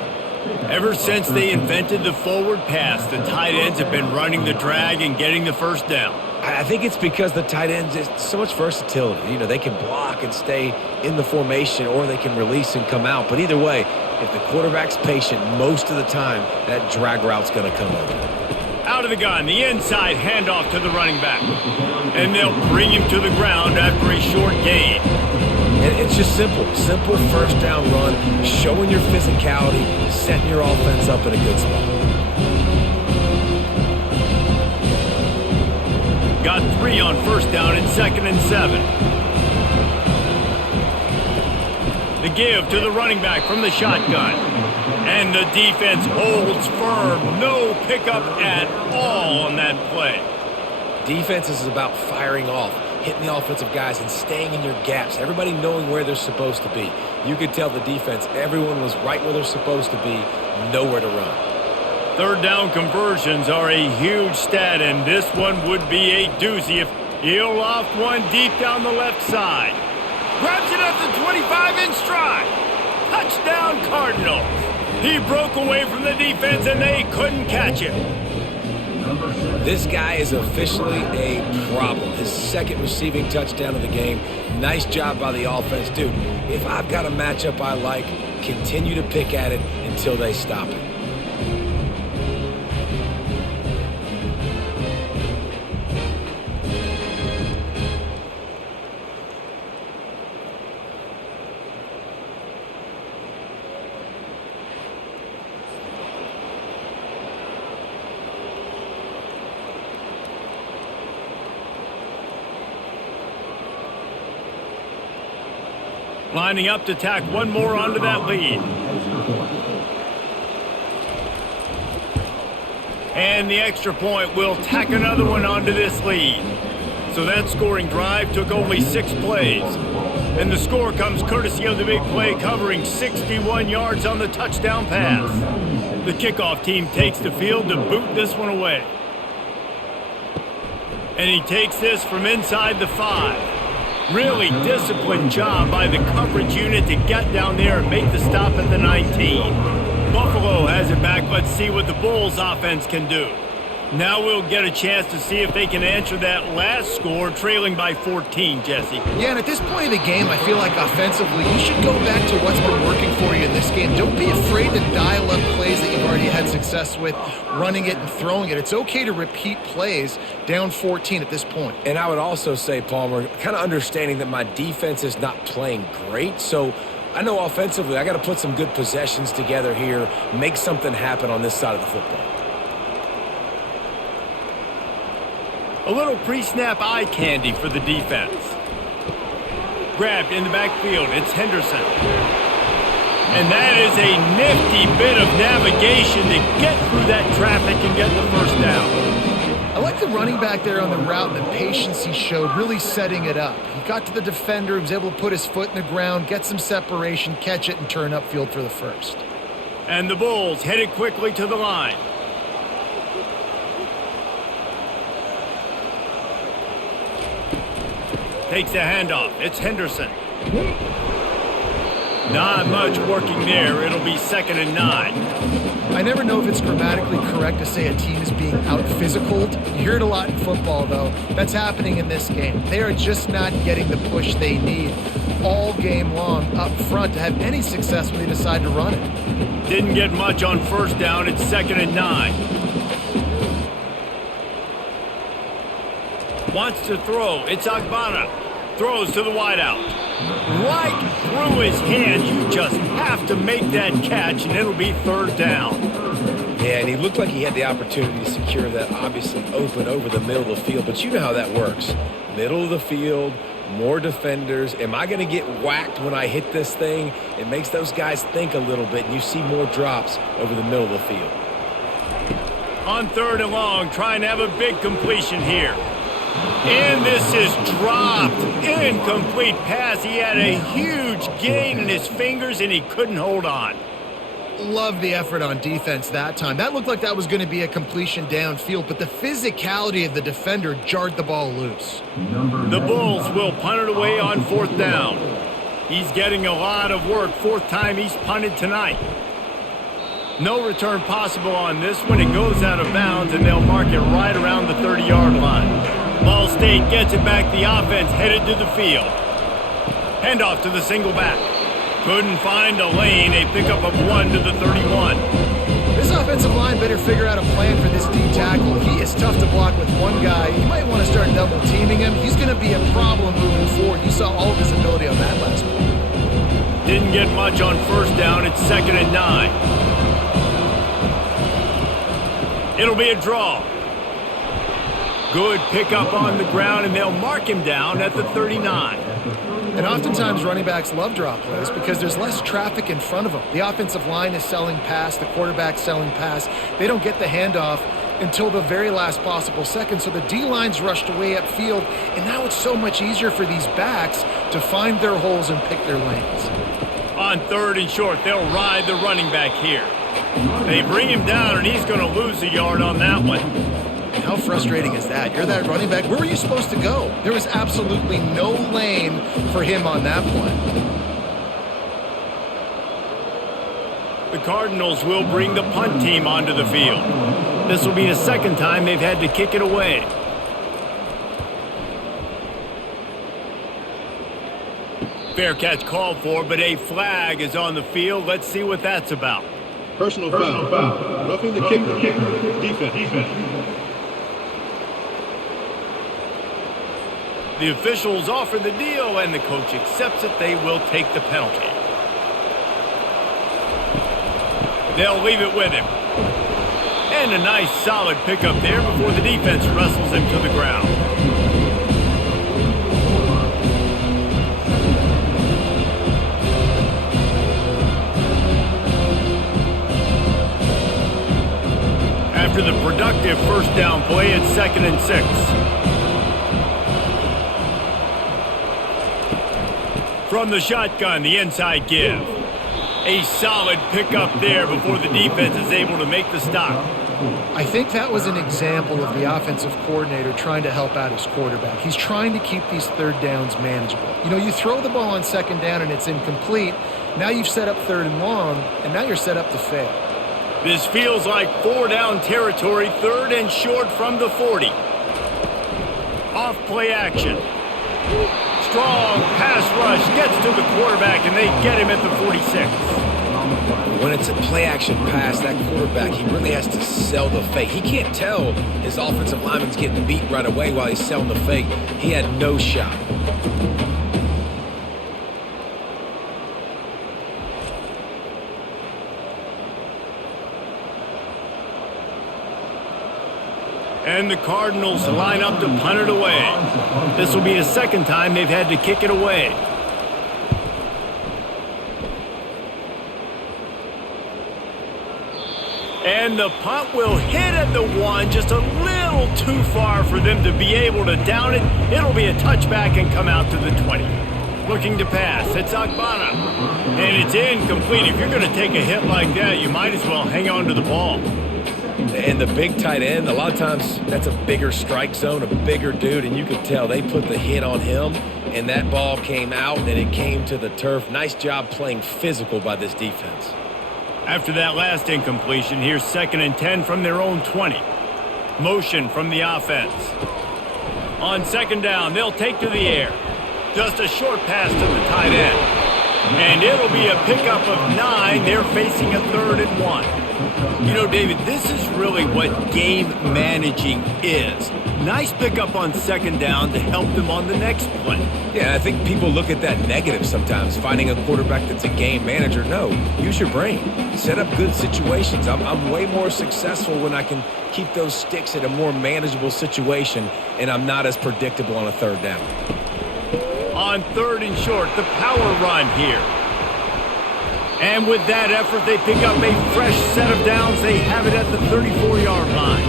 Ever since they invented the forward pass, the tight ends have been running the drag and getting the first down. I think it's because the tight ends is so much versatility. You know, they can block and stay in the formation, or they can release and come out. But either way, if the quarterback's patient, most of the time, that drag route's going to come over. Out of the gun, the inside handoff to the running back. And they'll bring him to the ground after a short gain. And it's just simple first down run, showing your physicality, setting your offense up in a good spot. Got 3 on first down and 2nd and 7. The give to the running back from the shotgun. And the defense holds firm. No pickup at all on that play. Defense is about firing off, hitting the offensive guys and staying in your gaps. Everybody knowing where they're supposed to be. You could tell the defense, everyone was right where they're supposed to be, nowhere to run. Third down conversions are a huge stat, and this one would be a doozy if he'll loft one deep down the left side. Grabs it at the 25 in stride. Touchdown Cardinals. He broke away from the defense, and they couldn't catch him. This guy is officially a problem. His 2nd receiving touchdown of the game. Nice job by the offense. Dude, if I've got a matchup I like, continue to pick at it until they stop it. Lining up to tack one more onto that lead. And the extra point will tack another one onto this lead. So that scoring drive took only 6 plays. And the score comes courtesy of the big play covering 61 yards on the touchdown pass. The kickoff team takes the field to boot this one away. And he takes this from inside the 5. Really disciplined job by the coverage unit to get down there and make the stop at the 19. Buffalo has it back. Let's see what the Bulls offense can do. Now we'll get a chance to see if they can answer that last score, trailing by 14, Jesse. Yeah, and at this point of the game, I feel like offensively, you should go back to what's been working for you in this game. Don't be afraid to dial up plays that you've already had success with, running it and throwing it. It's okay to repeat plays down 14 at this point. And I would also say, Palmer, kind of understanding that my defense is not playing great, so I know offensively I got to put some good possessions together here, make something happen on this side of the football. A little pre-snap eye candy for the defense. Grabbed in the backfield, it's Henderson. And that is a nifty bit of navigation to get through that traffic and get the first down. I like the running back there on the route and the patience he showed, really setting it up. He got to the defender, he was able to put his foot in the ground, get some separation, catch it, and turn upfield for the first. And the Bulls headed quickly to the line. Takes the handoff. It's Henderson. Not much working there. It'll be 2nd and 9. I never know if it's grammatically correct to say a team is being out-physicaled. You hear it a lot in football, though. That's happening in this game. They are just not getting the push they need all game long up front to have any success when they decide to run it. Didn't get much on first down. It's 2nd and 9. Wants to throw. It's Agbana. Throws to the wideout. Right through his hands. You just have to make that catch, and it'll be 3rd down. Yeah, and he looked like he had the opportunity to secure that obviously open over the middle of the field. But you know how that works. Middle of the field, more defenders. Am I going to get whacked when I hit this thing? It makes those guys think a little bit, and you see more drops over the middle of the field. On 3rd and long, trying to have a big completion here. And this is dropped. Incomplete pass. He had a huge gain in his fingers, and he couldn't hold on. Love the effort on defense that time. That looked like that was going to be a completion downfield, but the physicality of the defender jarred the ball loose. The Bulls will punt it away on 4th down. He's getting a lot of work. 4th time he's punted tonight. No return possible on this one. It goes out of bounds, and they'll mark it right around the 30-yard line. Ball State gets it back. The offense headed to the field. Handoff to the single back. Couldn't find a lane. A pickup of 1 to the 31. This offensive line better figure out a plan for this D tackle. He is tough to block with one guy. You might want to start double teaming him. He's going to be a problem moving forward. You saw all of his ability on that last one. Didn't get much on 1st down. It's 2nd and 9. It'll be a draw. Good pickup on the ground, and they'll mark him down at the 39. And oftentimes running backs love drop plays because there's less traffic in front of them. The offensive line is selling pass, the quarterback's selling pass. They don't get the handoff until the very last possible second, so the D-line's rushed away upfield, and now it's so much easier for these backs to find their holes and pick their lanes. On 3rd and short, they'll ride the running back here. They bring him down, and he's going to lose a yard on that one. How frustrating is that? You're that running back. Where were you supposed to go? There was absolutely no lane for him on that play. The Cardinals will bring the punt team onto the field. This will be the 2nd time they've had to kick it away. Fair catch called for, but a flag is on the field. Let's see what that's about. Personal foul. Roughing the kicker. Defense. The officials offer the deal, and the coach accepts it. They will take the penalty. They'll leave it with him. And a nice solid pickup there before the defense wrestles him to the ground. After the productive 1st down play, it's 2nd and 6. From the shotgun, the inside give. A solid pickup there before the defense is able to make the stop. I think that was an example of the offensive coordinator trying to help out his quarterback. He's trying to keep these 3rd downs manageable. You know, you throw the ball on 2nd down and it's incomplete. Now you've set up 3rd and long, and now you're set up to fail. This feels like 4-down territory, 3rd and short from the 40. Off play action. Strong pass rush gets to the quarterback, and they get him at the 46. When it's a play-action pass, that quarterback, he really has to sell the fake. He can't tell his offensive lineman's getting beat right away while he's selling the fake. He had no shot. And the Cardinals line up to punt it away. This will be the 2nd time they've had to kick it away. And the punt will hit at the 1, just a little too far for them to be able to down it. It'll be a touchback and come out to the 20. Looking to pass, it's Agbana. And it's incomplete. If you're going to take a hit like that, you might as well hang on to the ball. And the big tight end, a lot of times that's a bigger strike zone, a bigger dude, and you could tell they put the hit on him, and that ball came out, and it came to the turf. Nice job playing physical by this defense. After that last incompletion, here's 2nd and 10 from their own 20. Motion from the offense. On 2nd down, they'll take to the air. Just a short pass to the tight end. And it'll be a pickup of 9. They're facing a 3rd and 1. You know, David, this is really what game managing is. Nice pickup on 2nd down to help them on the next play. Yeah, I think people look at that negative sometimes, finding a quarterback that's a game manager. No, use your brain. Set up good situations. I'm way more successful when I can keep those sticks at a more manageable situation, and I'm not as predictable on a 3rd down. On 3rd and short, the power run here. And with that effort, they pick up a fresh set of downs. They have it at the 34-yard line.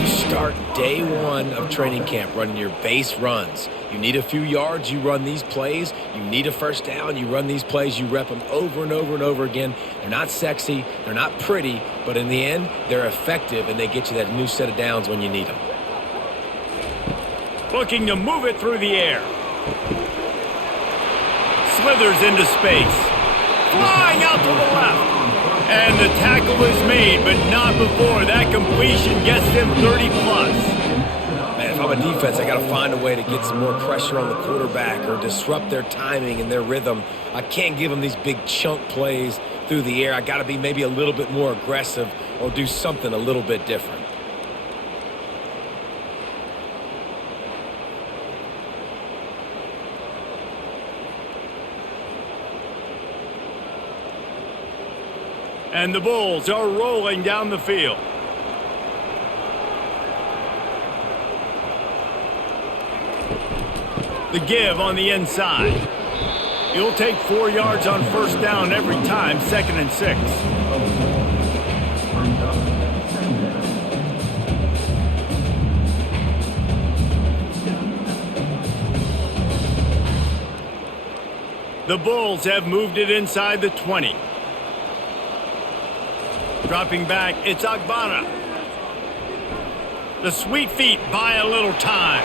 You start start day one of training camp running your base runs. You need a few yards, you run these plays. You need a first down, you run these plays. You rep them over and over and over again. They're not sexy, they're not pretty, but in the end, they're effective, and they get you that new set of downs when you need them. Looking to move it through the air. Slithers into space. Flying out to the left. And the tackle is made, but not before that completion gets them 30-plus. Man, if I'm a defense, I got to find a way to get some more pressure on the quarterback or disrupt their timing and their rhythm. I can't give them these big chunk plays through the air. I got to be maybe a little bit more aggressive or do something a little bit different. And the Bulls are rolling down the field. The give on the inside. He'll take 4 yards on first down every time, 2nd and 6. The Bulls have moved it inside the 20. Dropping back, it's Agbana. The Sweet Feet buy a little time.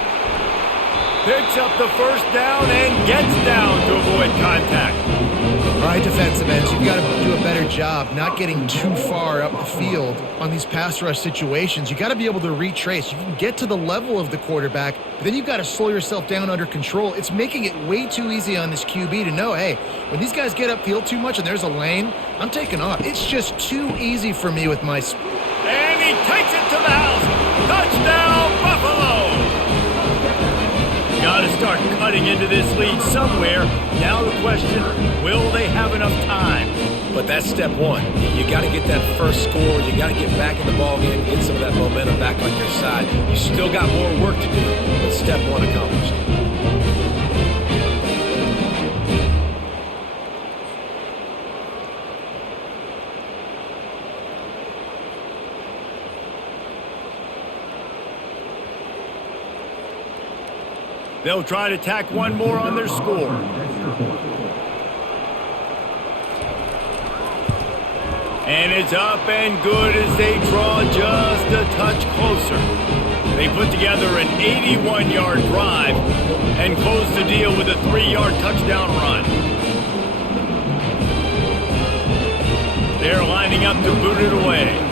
Picks up the first down and gets down to avoid contact. All right, defensive ends, you've got to do a better job not getting too far up the field on these pass rush situations. You got to be able to retrace. You can get to the level of the quarterback, but then you've got to slow yourself down under control. It's making it way too easy on this QB to know, hey, when these guys get upfield too much and there's a lane, I'm taking off. It's just too easy for me with my... And he takes it to the house. Touchdown, Buffalo! Got to start cutting into this lead somewhere. Now the question, will they have enough time? But that's step one. You got to get that first score. You got to get back in the ballgame, get some of that momentum back on your side. You still got more work to do, but step one accomplished. They'll try to tack one more on their score. And it's up and good as they draw just a touch closer. They put together an 81-yard drive and close the deal with a 3-yard touchdown run. They're lining up to boot it away.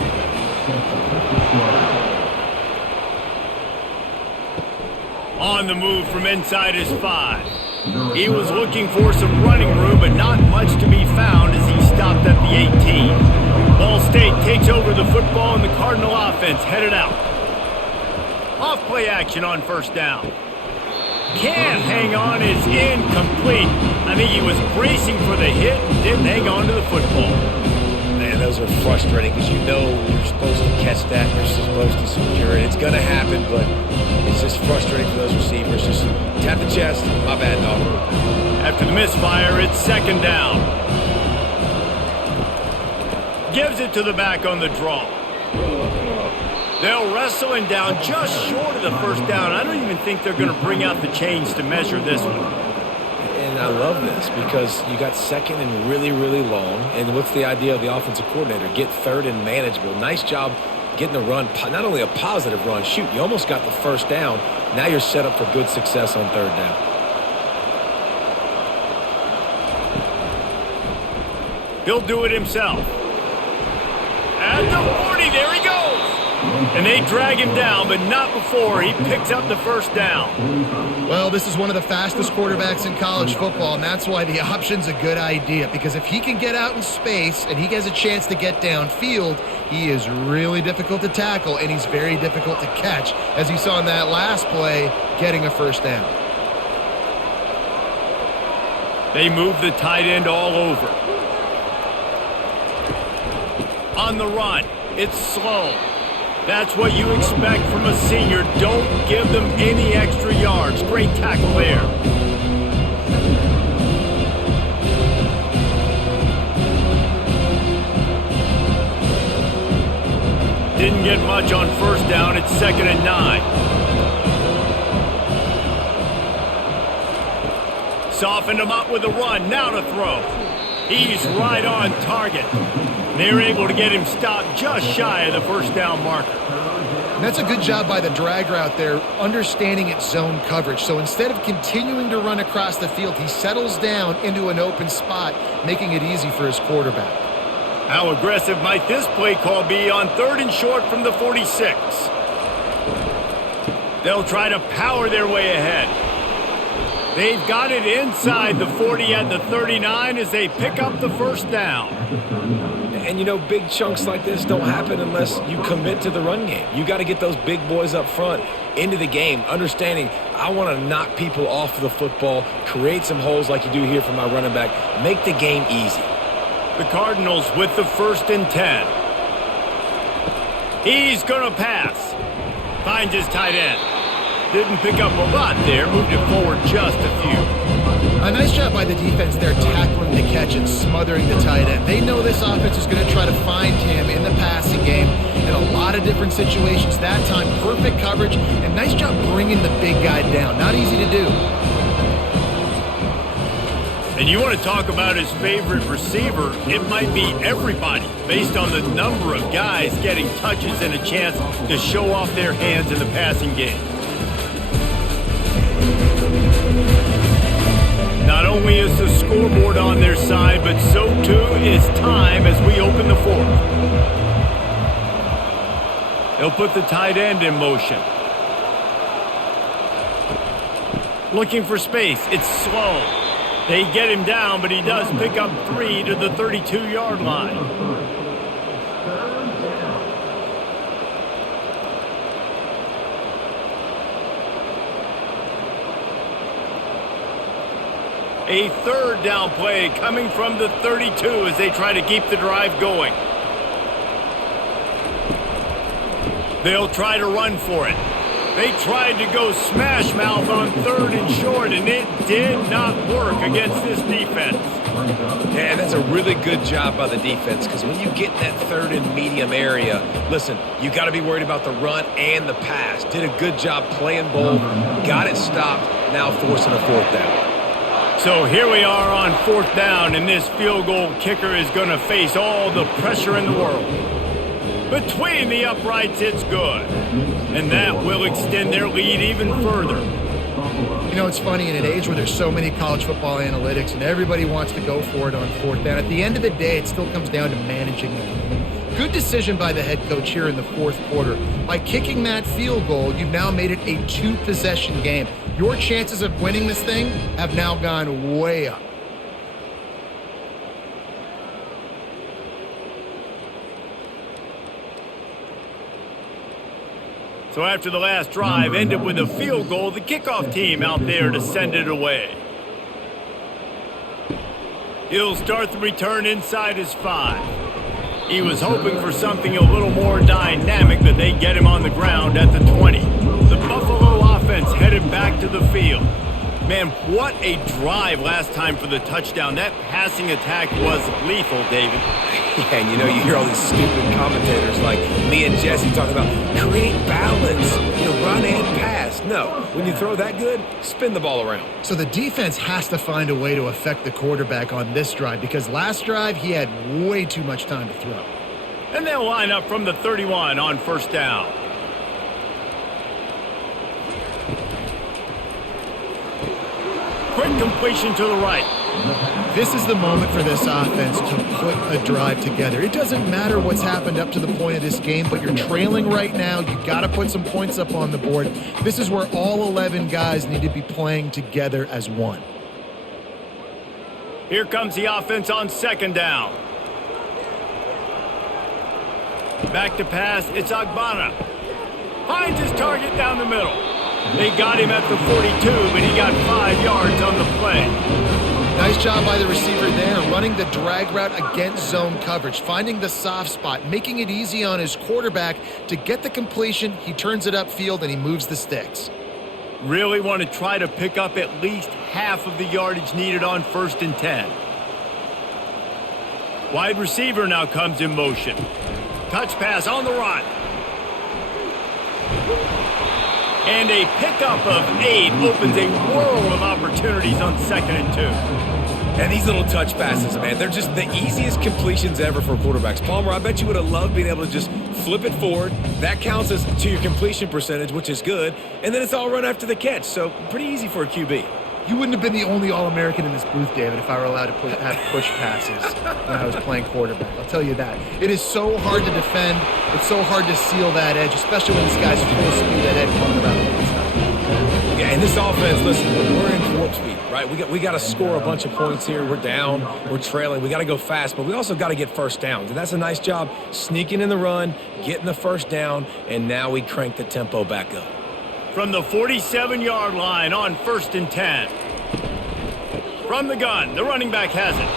On the move from inside his 5. He was looking for some running room, but not much to be found as he stopped at the 18. Ball State takes over the football and the Cardinal offense headed out. Off play action on first down. Can't hang on, is incomplete. I think he was bracing for the hit and didn't hang on to the football. Man, those are frustrating because you know you're supposed to catch that, you're supposed to secure it. It's going to happen, but it's just frustrating for those receivers. Just tap the chest. My bad, dog. After the misfire, it's 2nd down. Gives it to the back on the draw. They'll wrestle him down just short of the first down. I don't even think they're going to bring out the chains to measure this one. And I love this because you got 2nd and really, really long. And what's the idea of the offensive coordinator? Get 3rd and manageable. Nice job getting a run, not only a positive run. Shoot, you almost got the first down. Now you're set up for good success on 3rd down. He'll do it himself. At the 40, there he goes. And they drag him down, but not before he picks up the first down. Well, this is one of the fastest quarterbacks in college football, and that's why the option's a good idea, because if he can get out in space and he has a chance to get downfield, he is really difficult to tackle, and he's very difficult to catch, as you saw in that last play, getting a first down. They move the tight end all over. On the run, it's slow. That's what you expect from a senior. Don't give them any extra yards. Great tackle there. Didn't get much on first down. It's 2nd and 9. Softened him up with a run. Now to throw. He's right on target. They're able to get him stopped just shy of the first down marker. And that's a good job by the drag route there, understanding its zone coverage. So instead of continuing to run across the field, he settles down into an open spot, making it easy for his quarterback. How aggressive might this play call be on 3rd and short from the 46? They'll try to power their way ahead. They've got it inside the 40 at the 39 as they pick up the first down. And, you know, big chunks like this don't happen unless you commit to the run game. You got to get those big boys up front into the game, understanding I want to knock people off of the football, create some holes like you do here for my running back, make the game easy. The Cardinals with the 1st and 10. He's going to pass. Finds his tight end. Didn't pick up a lot there, moved it forward just a few. A nice job by the defense there, tackling the catch and smothering the tight end. They know this offense is going to try to find him in the passing game in a lot of different situations. That time, perfect coverage, and nice job bringing the big guy down. Not easy to do. And you want to talk about his favorite receiver, it might be everybody, based on the number of guys getting touches and a chance to show off their hands in the passing game. Not only is the scoreboard on their side, but so too is time as we open the 4th. They'll put the tight end in motion. Looking for space. It's slow. They get him down, but he does pick up 3 to the 32-yard line. A 3rd down play coming from the 32 as they try to keep the drive going. They'll try to run for it. They tried to go smash mouth on 3rd and short, and it did not work against this defense. Yeah, that's a really good job by the defense, because when you get in that 3rd and medium area, listen, you got to be worried about the run and the pass. Did a good job playing both, got it stopped, now forcing a 4th down. So here we are on 4th down, and this field goal kicker is going to face all the pressure in the world. Between the uprights, it's good. And that will extend their lead even further. You know, it's funny, in an age where there's so many college football analytics and everybody wants to go for it on 4th down, at the end of the day, it still comes down to managing the game. Good decision by the head coach here in the 4th quarter. By kicking that field goal, you've now made it a 2-possession game. Your chances of winning this thing have now gone way up. So after the last drive ended with a field goal, the kickoff team out there to send it away. He'll start the return inside his 5. He was hoping for something a little more dynamic, but they get him on the ground at the 20. The Buffalo offense headed back to the field. Man, what a drive last time for the touchdown. That passing attack was lethal, David. Yeah, and you know, you hear all these stupid commentators like me and Jesse talking about create balance, you know, run and pass. No, when you throw that good, spin the ball around. So the defense has to find a way to affect the quarterback on this drive, because last drive he had way too much time to throw. And they'll line up from the 31 on 1st down. Quick completion to the right. This is the moment for this offense to put a drive together. It doesn't matter what's happened up to the point of this game, but you're trailing right now. You've got to put some points up on the board. This is where all 11 guys need to be playing together as one. Here comes the offense on 2nd down. Back to pass, it's Agbana. Finds his target down the middle. They got him at the 42, but he got 5 yards on the play. Nice job by the receiver there, running the drag route against zone coverage, finding the soft spot, making it easy on his quarterback to get the completion. He turns it upfield, and he moves the sticks. Really want to try to pick up at least half of the yardage needed on 1st and 10. Wide receiver now comes in motion. Touch pass on the run. And a pickup of 8 opens a world of opportunities on 2nd and 2. And these little touch passes, man, they're just the easiest completions ever for quarterbacks. Palmer, I bet you would have loved being able to just flip it forward. That counts as to your completion percentage, which is good. And then it's all run after the catch. So pretty easy for a QB. You wouldn't have been the only All-American in this booth, David, if I were allowed to have push passes when I was playing quarterback. I'll tell you that. It is so hard to defend. It's so hard to seal that edge, especially when this guy's full speed ahead coming around the inside. Yeah, and this offense, listen, we're in warp speed, right? We got to score a bunch of points here. We're down. We're trailing. We got to go fast, but we also got to get first downs. And that's a nice job sneaking in the run, getting the first down, and now we crank the tempo back up. From the 47-yard line on 1st and 10. From the gun, the running back has it.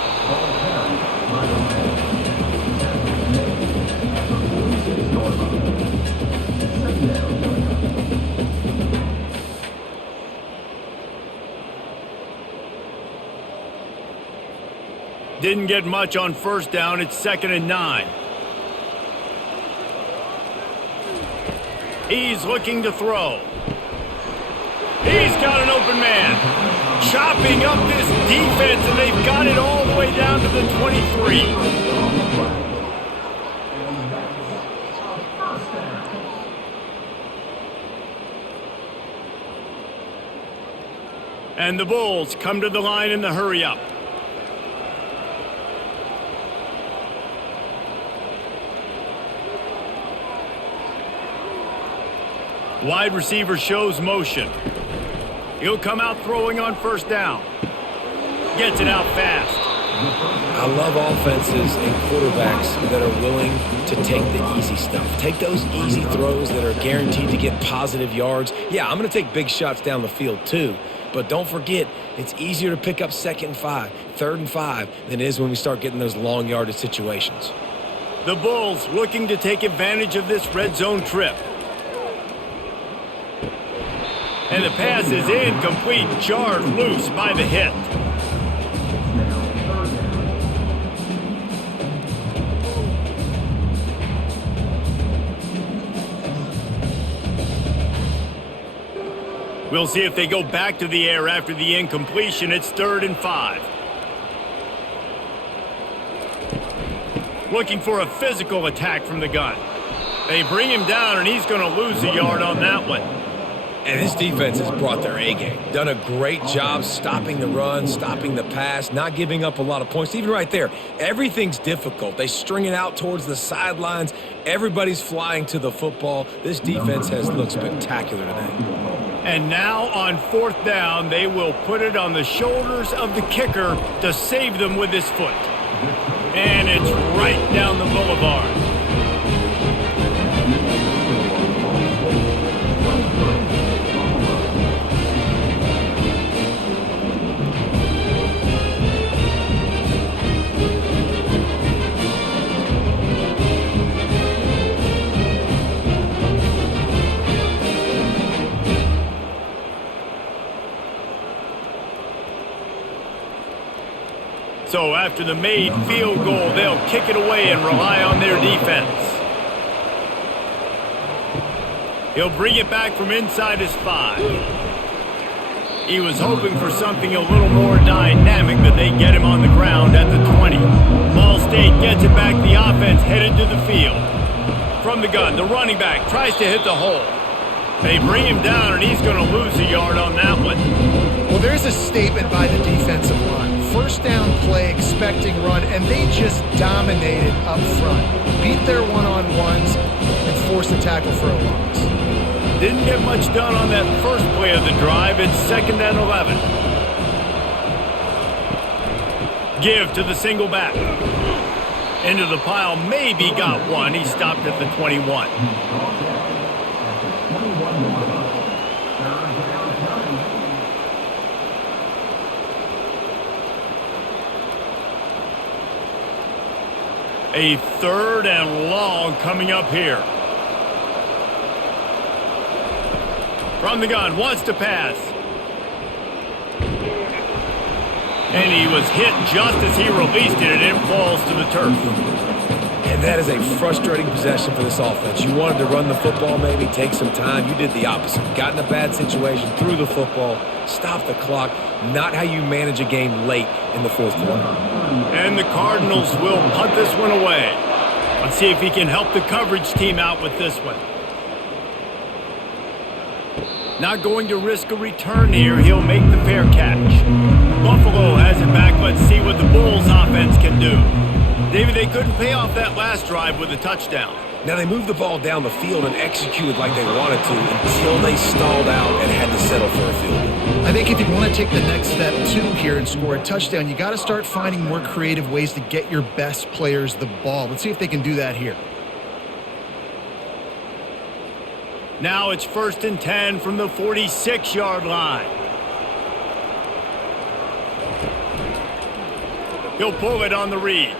Didn't get much on first down. It's 2nd and 9. He's looking to throw. He's got an open man. Chopping up this defense, and they've got it all the way down to the 23. And the Bulls come to the line in the hurry-up. Wide receiver shows motion. He'll come out throwing on first down. Gets it out fast. I love offenses and quarterbacks that are willing to take the easy stuff. Take those easy throws that are guaranteed to get positive yards. Yeah, I'm going to take big shots down the field too. But don't forget, it's easier to pick up 2nd and 5, 3rd and 5 than it is when we start getting those long yardage situations. The Bulls looking to take advantage of this red zone trip. And the pass is incomplete, jarred loose by the hit. We'll see if they go back to the air after the incompletion. It's 3rd and 5. Looking for a physical attack from the gun. They bring him down, and he's going to lose a yard on that one. And this defense has brought their A game. Done a great job stopping the run, stopping the pass, not giving up a lot of points. Even right there, everything's difficult. They string it out towards the sidelines. Everybody's flying to the football. This defense has looked spectacular today. And now on 4th down, they will put it on the shoulders of the kicker to save them with his foot. And it's right down the boulevard. So after the made field goal, they'll kick it away and rely on their defense. He'll bring it back from inside his 5. He was hoping for something a little more dynamic, but they get him on the ground at the 20. Ball State gets it back. The offense headed to the field. From the gun, the running back tries to hit the hole. They bring him down, and he's going to lose a yard on that one. Well, there's a statement by the defensive line. First down play, expecting run, and they just dominated up front. Beat their one-on-ones and forced the tackle for a loss. Didn't get much done on that first play of the drive. It's 2nd and 11. Give to the single back. Into the pile, maybe got one. He stopped at the 21. A 3rd and long coming up here. From the gun, wants to pass. And he was hit just as he released it, and it falls to the turf. And that is a frustrating possession for this offense. You wanted to run the football, maybe take some time. You did the opposite. Got in a bad situation, threw the football, stopped the clock. Not how you manage a game late in the fourth quarter. And the Cardinals will punt this one away. Let's see if he can help the coverage team out with this one. Not going to risk a return here. He'll make the fair catch. Buffalo has it back. Let's see what the Bulls offense can do. David, they couldn't pay off that last drive with a touchdown. Now, they moved the ball down the field and executed like they wanted to until they stalled out and had to settle for a field goal. I think if you want to take the next step, too, here and score a touchdown, you got to start finding more creative ways to get your best players the ball. Let's see if they can do that here. Now it's 1st and 10 from the 46-yard line. He'll pull it on the read.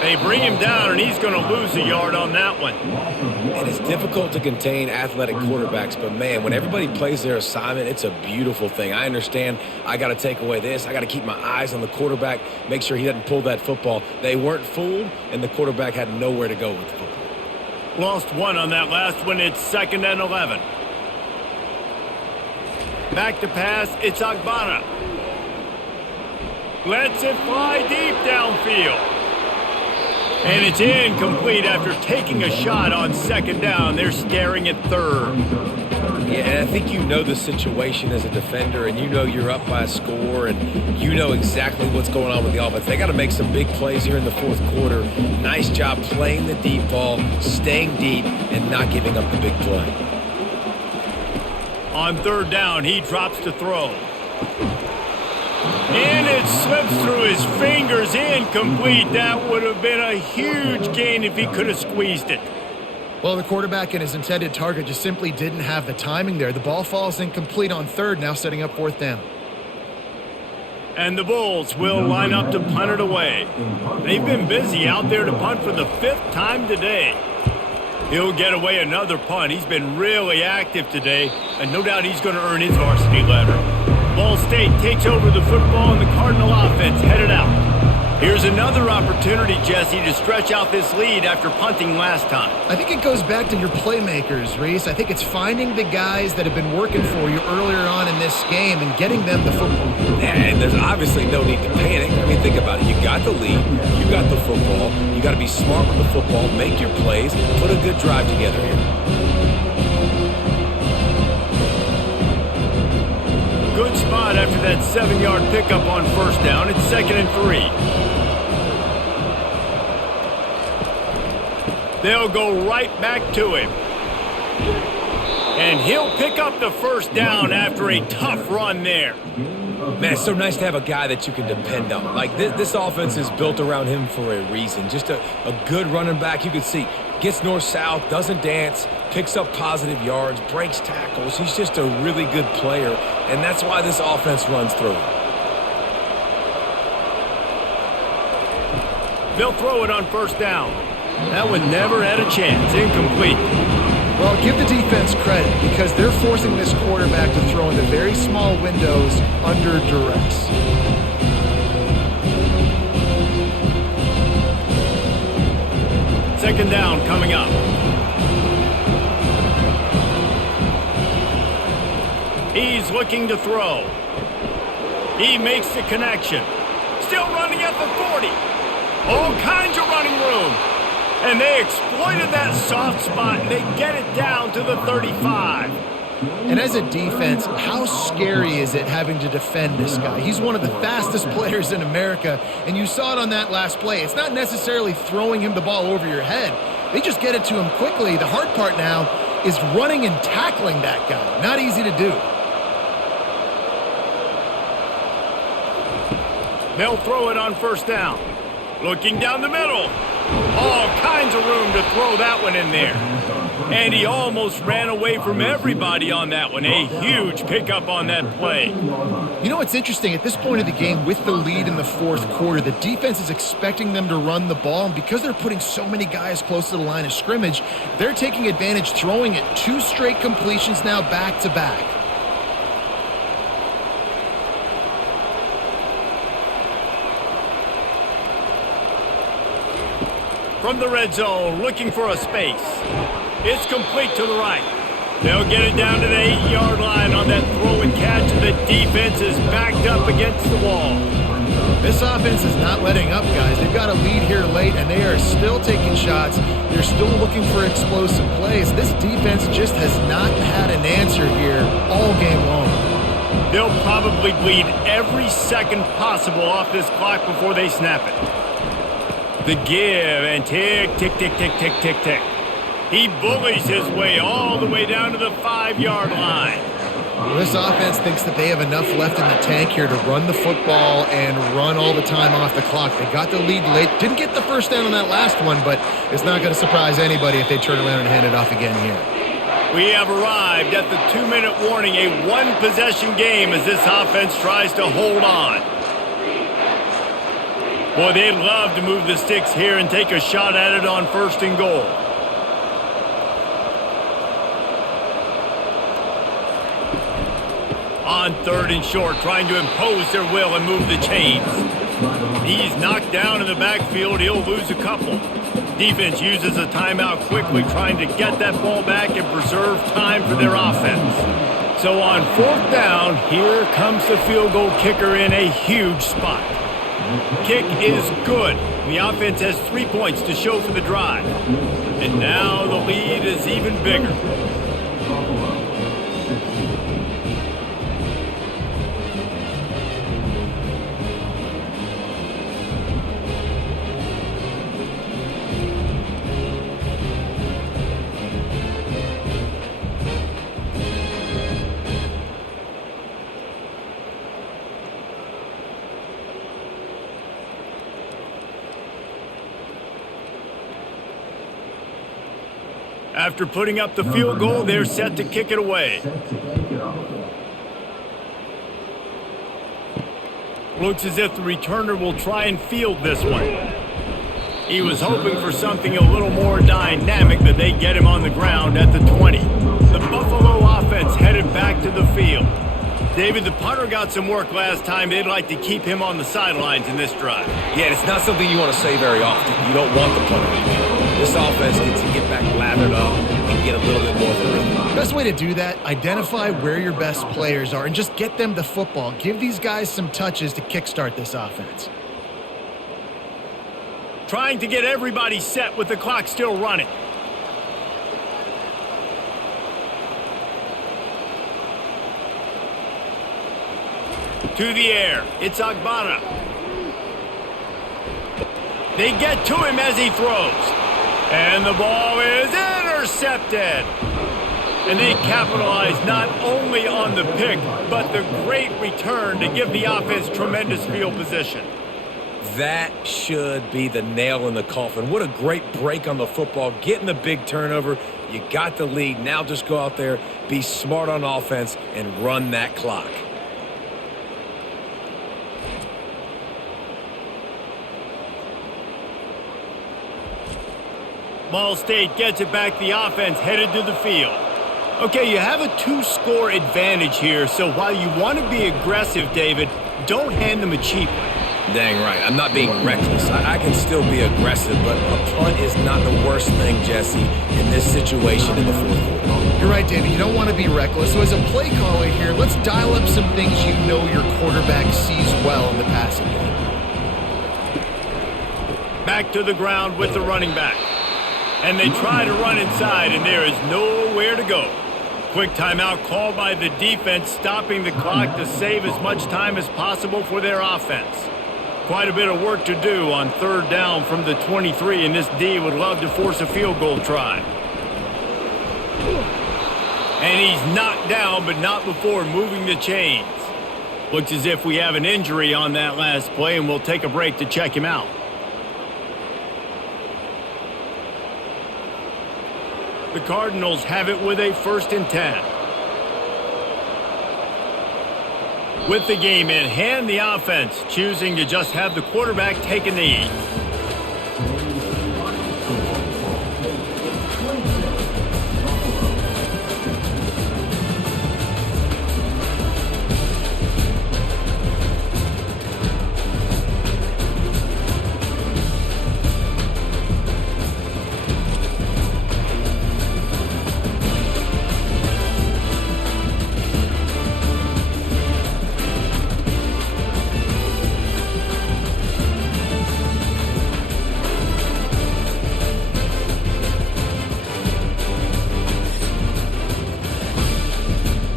They bring him down, and he's going to lose a yard on that one. And it's difficult to contain athletic quarterbacks, but, man, when everybody plays their assignment, it's a beautiful thing. I understand I got to take away this. I got to keep my eyes on the quarterback, make sure he doesn't pull that football. They weren't fooled, and the quarterback had nowhere to go with the football. Lost one on that last one. It's 2nd and 11. Back to pass. It's Agbana. Lets it fly deep downfield. And it's incomplete after taking a shot on 2nd down. They're staring at 3rd. Yeah, and I think you know the situation as a defender, and you know you're up by a score, and you know exactly what's going on with the offense. They got to make some big plays here in the fourth quarter. Nice job playing the deep ball, staying deep, and not giving up the big play. On 3rd down, he drops to throw. And it slips through his fingers, incomplete. That would have been a huge gain if he could have squeezed it. Well, the quarterback and his intended target just simply didn't have the timing there. The ball falls incomplete on 3rd, now setting up 4th down. And the Bulls will line up to punt it away. They've been busy out there to punt for the 5th time today. He'll get away another punt. He's been really active today, and no doubt he's going to earn his varsity letter. Ball State takes over the football, and the Cardinal offense headed out. Here's another opportunity, Jesse, to stretch out this lead after punting last time. I think it goes back to your playmakers, Reese. I think it's finding the guys that have been working for you earlier on in this game and getting them the football. And there's obviously no need to panic. I mean, think about it. You got the lead. You got the football. You got to be smart with the football, make your plays, put a good drive together here. Good spot after that 7-yard pickup on 1st down. It's 2nd and 3. They'll go right back to him. And he'll pick up the 1st down after a tough run there. Man, it's so nice to have a guy that you can depend on. Like, this offense is built around him for a reason. Just a good running back. You can see, gets north-south, doesn't dance, picks up positive yards, breaks tackles. He's just a really good player, and that's why this offense runs through him. They'll throw it on 1st down. That one never had a chance. Incomplete. Well, give the defense credit because they're forcing this quarterback to throw into very small windows under duress. Second down coming up. He's looking to throw. He makes the connection. Still running at the 40. All kinds of running room. And they exploited that soft spot, and they get it down to the 35. And as a defense, how scary is it having to defend this guy? He's one of the fastest players in America, and you saw it on that last play. It's not necessarily throwing him the ball over your head. They just get it to him quickly. The hard part now is running and tackling that guy. Not easy to do. They'll throw it on 1st down. Looking down the middle. All kinds of room to throw that one in there. And he almost ran away from everybody on that one. A huge pickup on that play. You know what's interesting? At this point of the game, with the lead in the 4th quarter, the defense is expecting them to run the ball. And because they're putting so many guys close to the line of scrimmage, they're taking advantage, throwing it 2 straight completions now back-to-back. from the red zone, looking for a space. It's complete to the right. They'll get it down to the 8-yard line on that throw and catch, and the defense is backed up against the wall. This offense is not letting up, guys. They've got a lead here late, and they are still taking shots. They're still looking for explosive plays. This defense just has not had an answer here all game long. They'll probably bleed every second possible off this clock before they snap it. The give, and tick, tick, tick, tick, tick, tick, tick. He bullies his way all the way down to the 5-yard line. Well, this offense thinks that they have enough left in the tank here to run the football and run all the time off the clock. They got the lead late. Didn't get the first down on that last one, but it's not going to surprise anybody if they turn around and hand it off again here. We have arrived at the 2-minute warning, a one-possession game as this offense tries to hold on. Boy, they'd love to move the sticks here and take a shot at it on 1st and goal. On 3rd and short, trying to impose their will and move the chains. He's knocked down in the backfield. He'll lose a couple. Defense uses a timeout quickly, trying to get that ball back and preserve time for their offense. So on 4th down, here comes the field goal kicker in a huge spot. Kick is good. The offense has 3 points to show for the drive. And now the lead is even bigger. After putting up the field goal, they're set to kick it away. Looks as if the returner will try and field this one. He was hoping for something a little more dynamic, but they get him on the ground at the 20. The Buffalo offense headed back to the field. David, the punter got some work last time. They'd like to keep him on the sidelines in this drive. Yeah, it's not something you want to say very often. You don't want the punter. This offense needs to get back lathered up and get a little bit more of a rhythm. Best way to do that, identify where your best players are and just get them the football. Give these guys some touches to kickstart this offense. Trying to get everybody set with the clock still running. To the air, it's Agbana. They get to him as he throws. And the ball is intercepted. And they capitalize not only on the pick, but the great return to give the offense tremendous field position. That should be the nail in the coffin. What a great break on the football. Getting the big turnover. You got the lead. Now just go out there, be smart on offense, and run that clock. Ball State gets it back. The offense headed to the field. Okay, you have a 2-score advantage here, so while you want to be aggressive, David, don't hand them a cheap one. Dang right. I'm not being reckless. I can still be aggressive, but a punt is not the worst thing, Jesse, in this situation in the 4th quarter. You're right, David. You don't want to be reckless. So as a play caller here, let's dial up some things you know your quarterback sees well in the passing game. Back to the ground with the running back. And they try to run inside, and there is nowhere to go. Quick timeout called by the defense, stopping the clock to save as much time as possible for their offense. Quite a bit of work to do on 3rd down from the 23, and this D would love to force a field goal try. And he's knocked down, but not before moving the chains. Looks as if we have an injury on that last play, and we'll take a break to check him out. The Cardinals have it with a 1st and 10. With the game in hand, the offense choosing to just have the quarterback take a knee.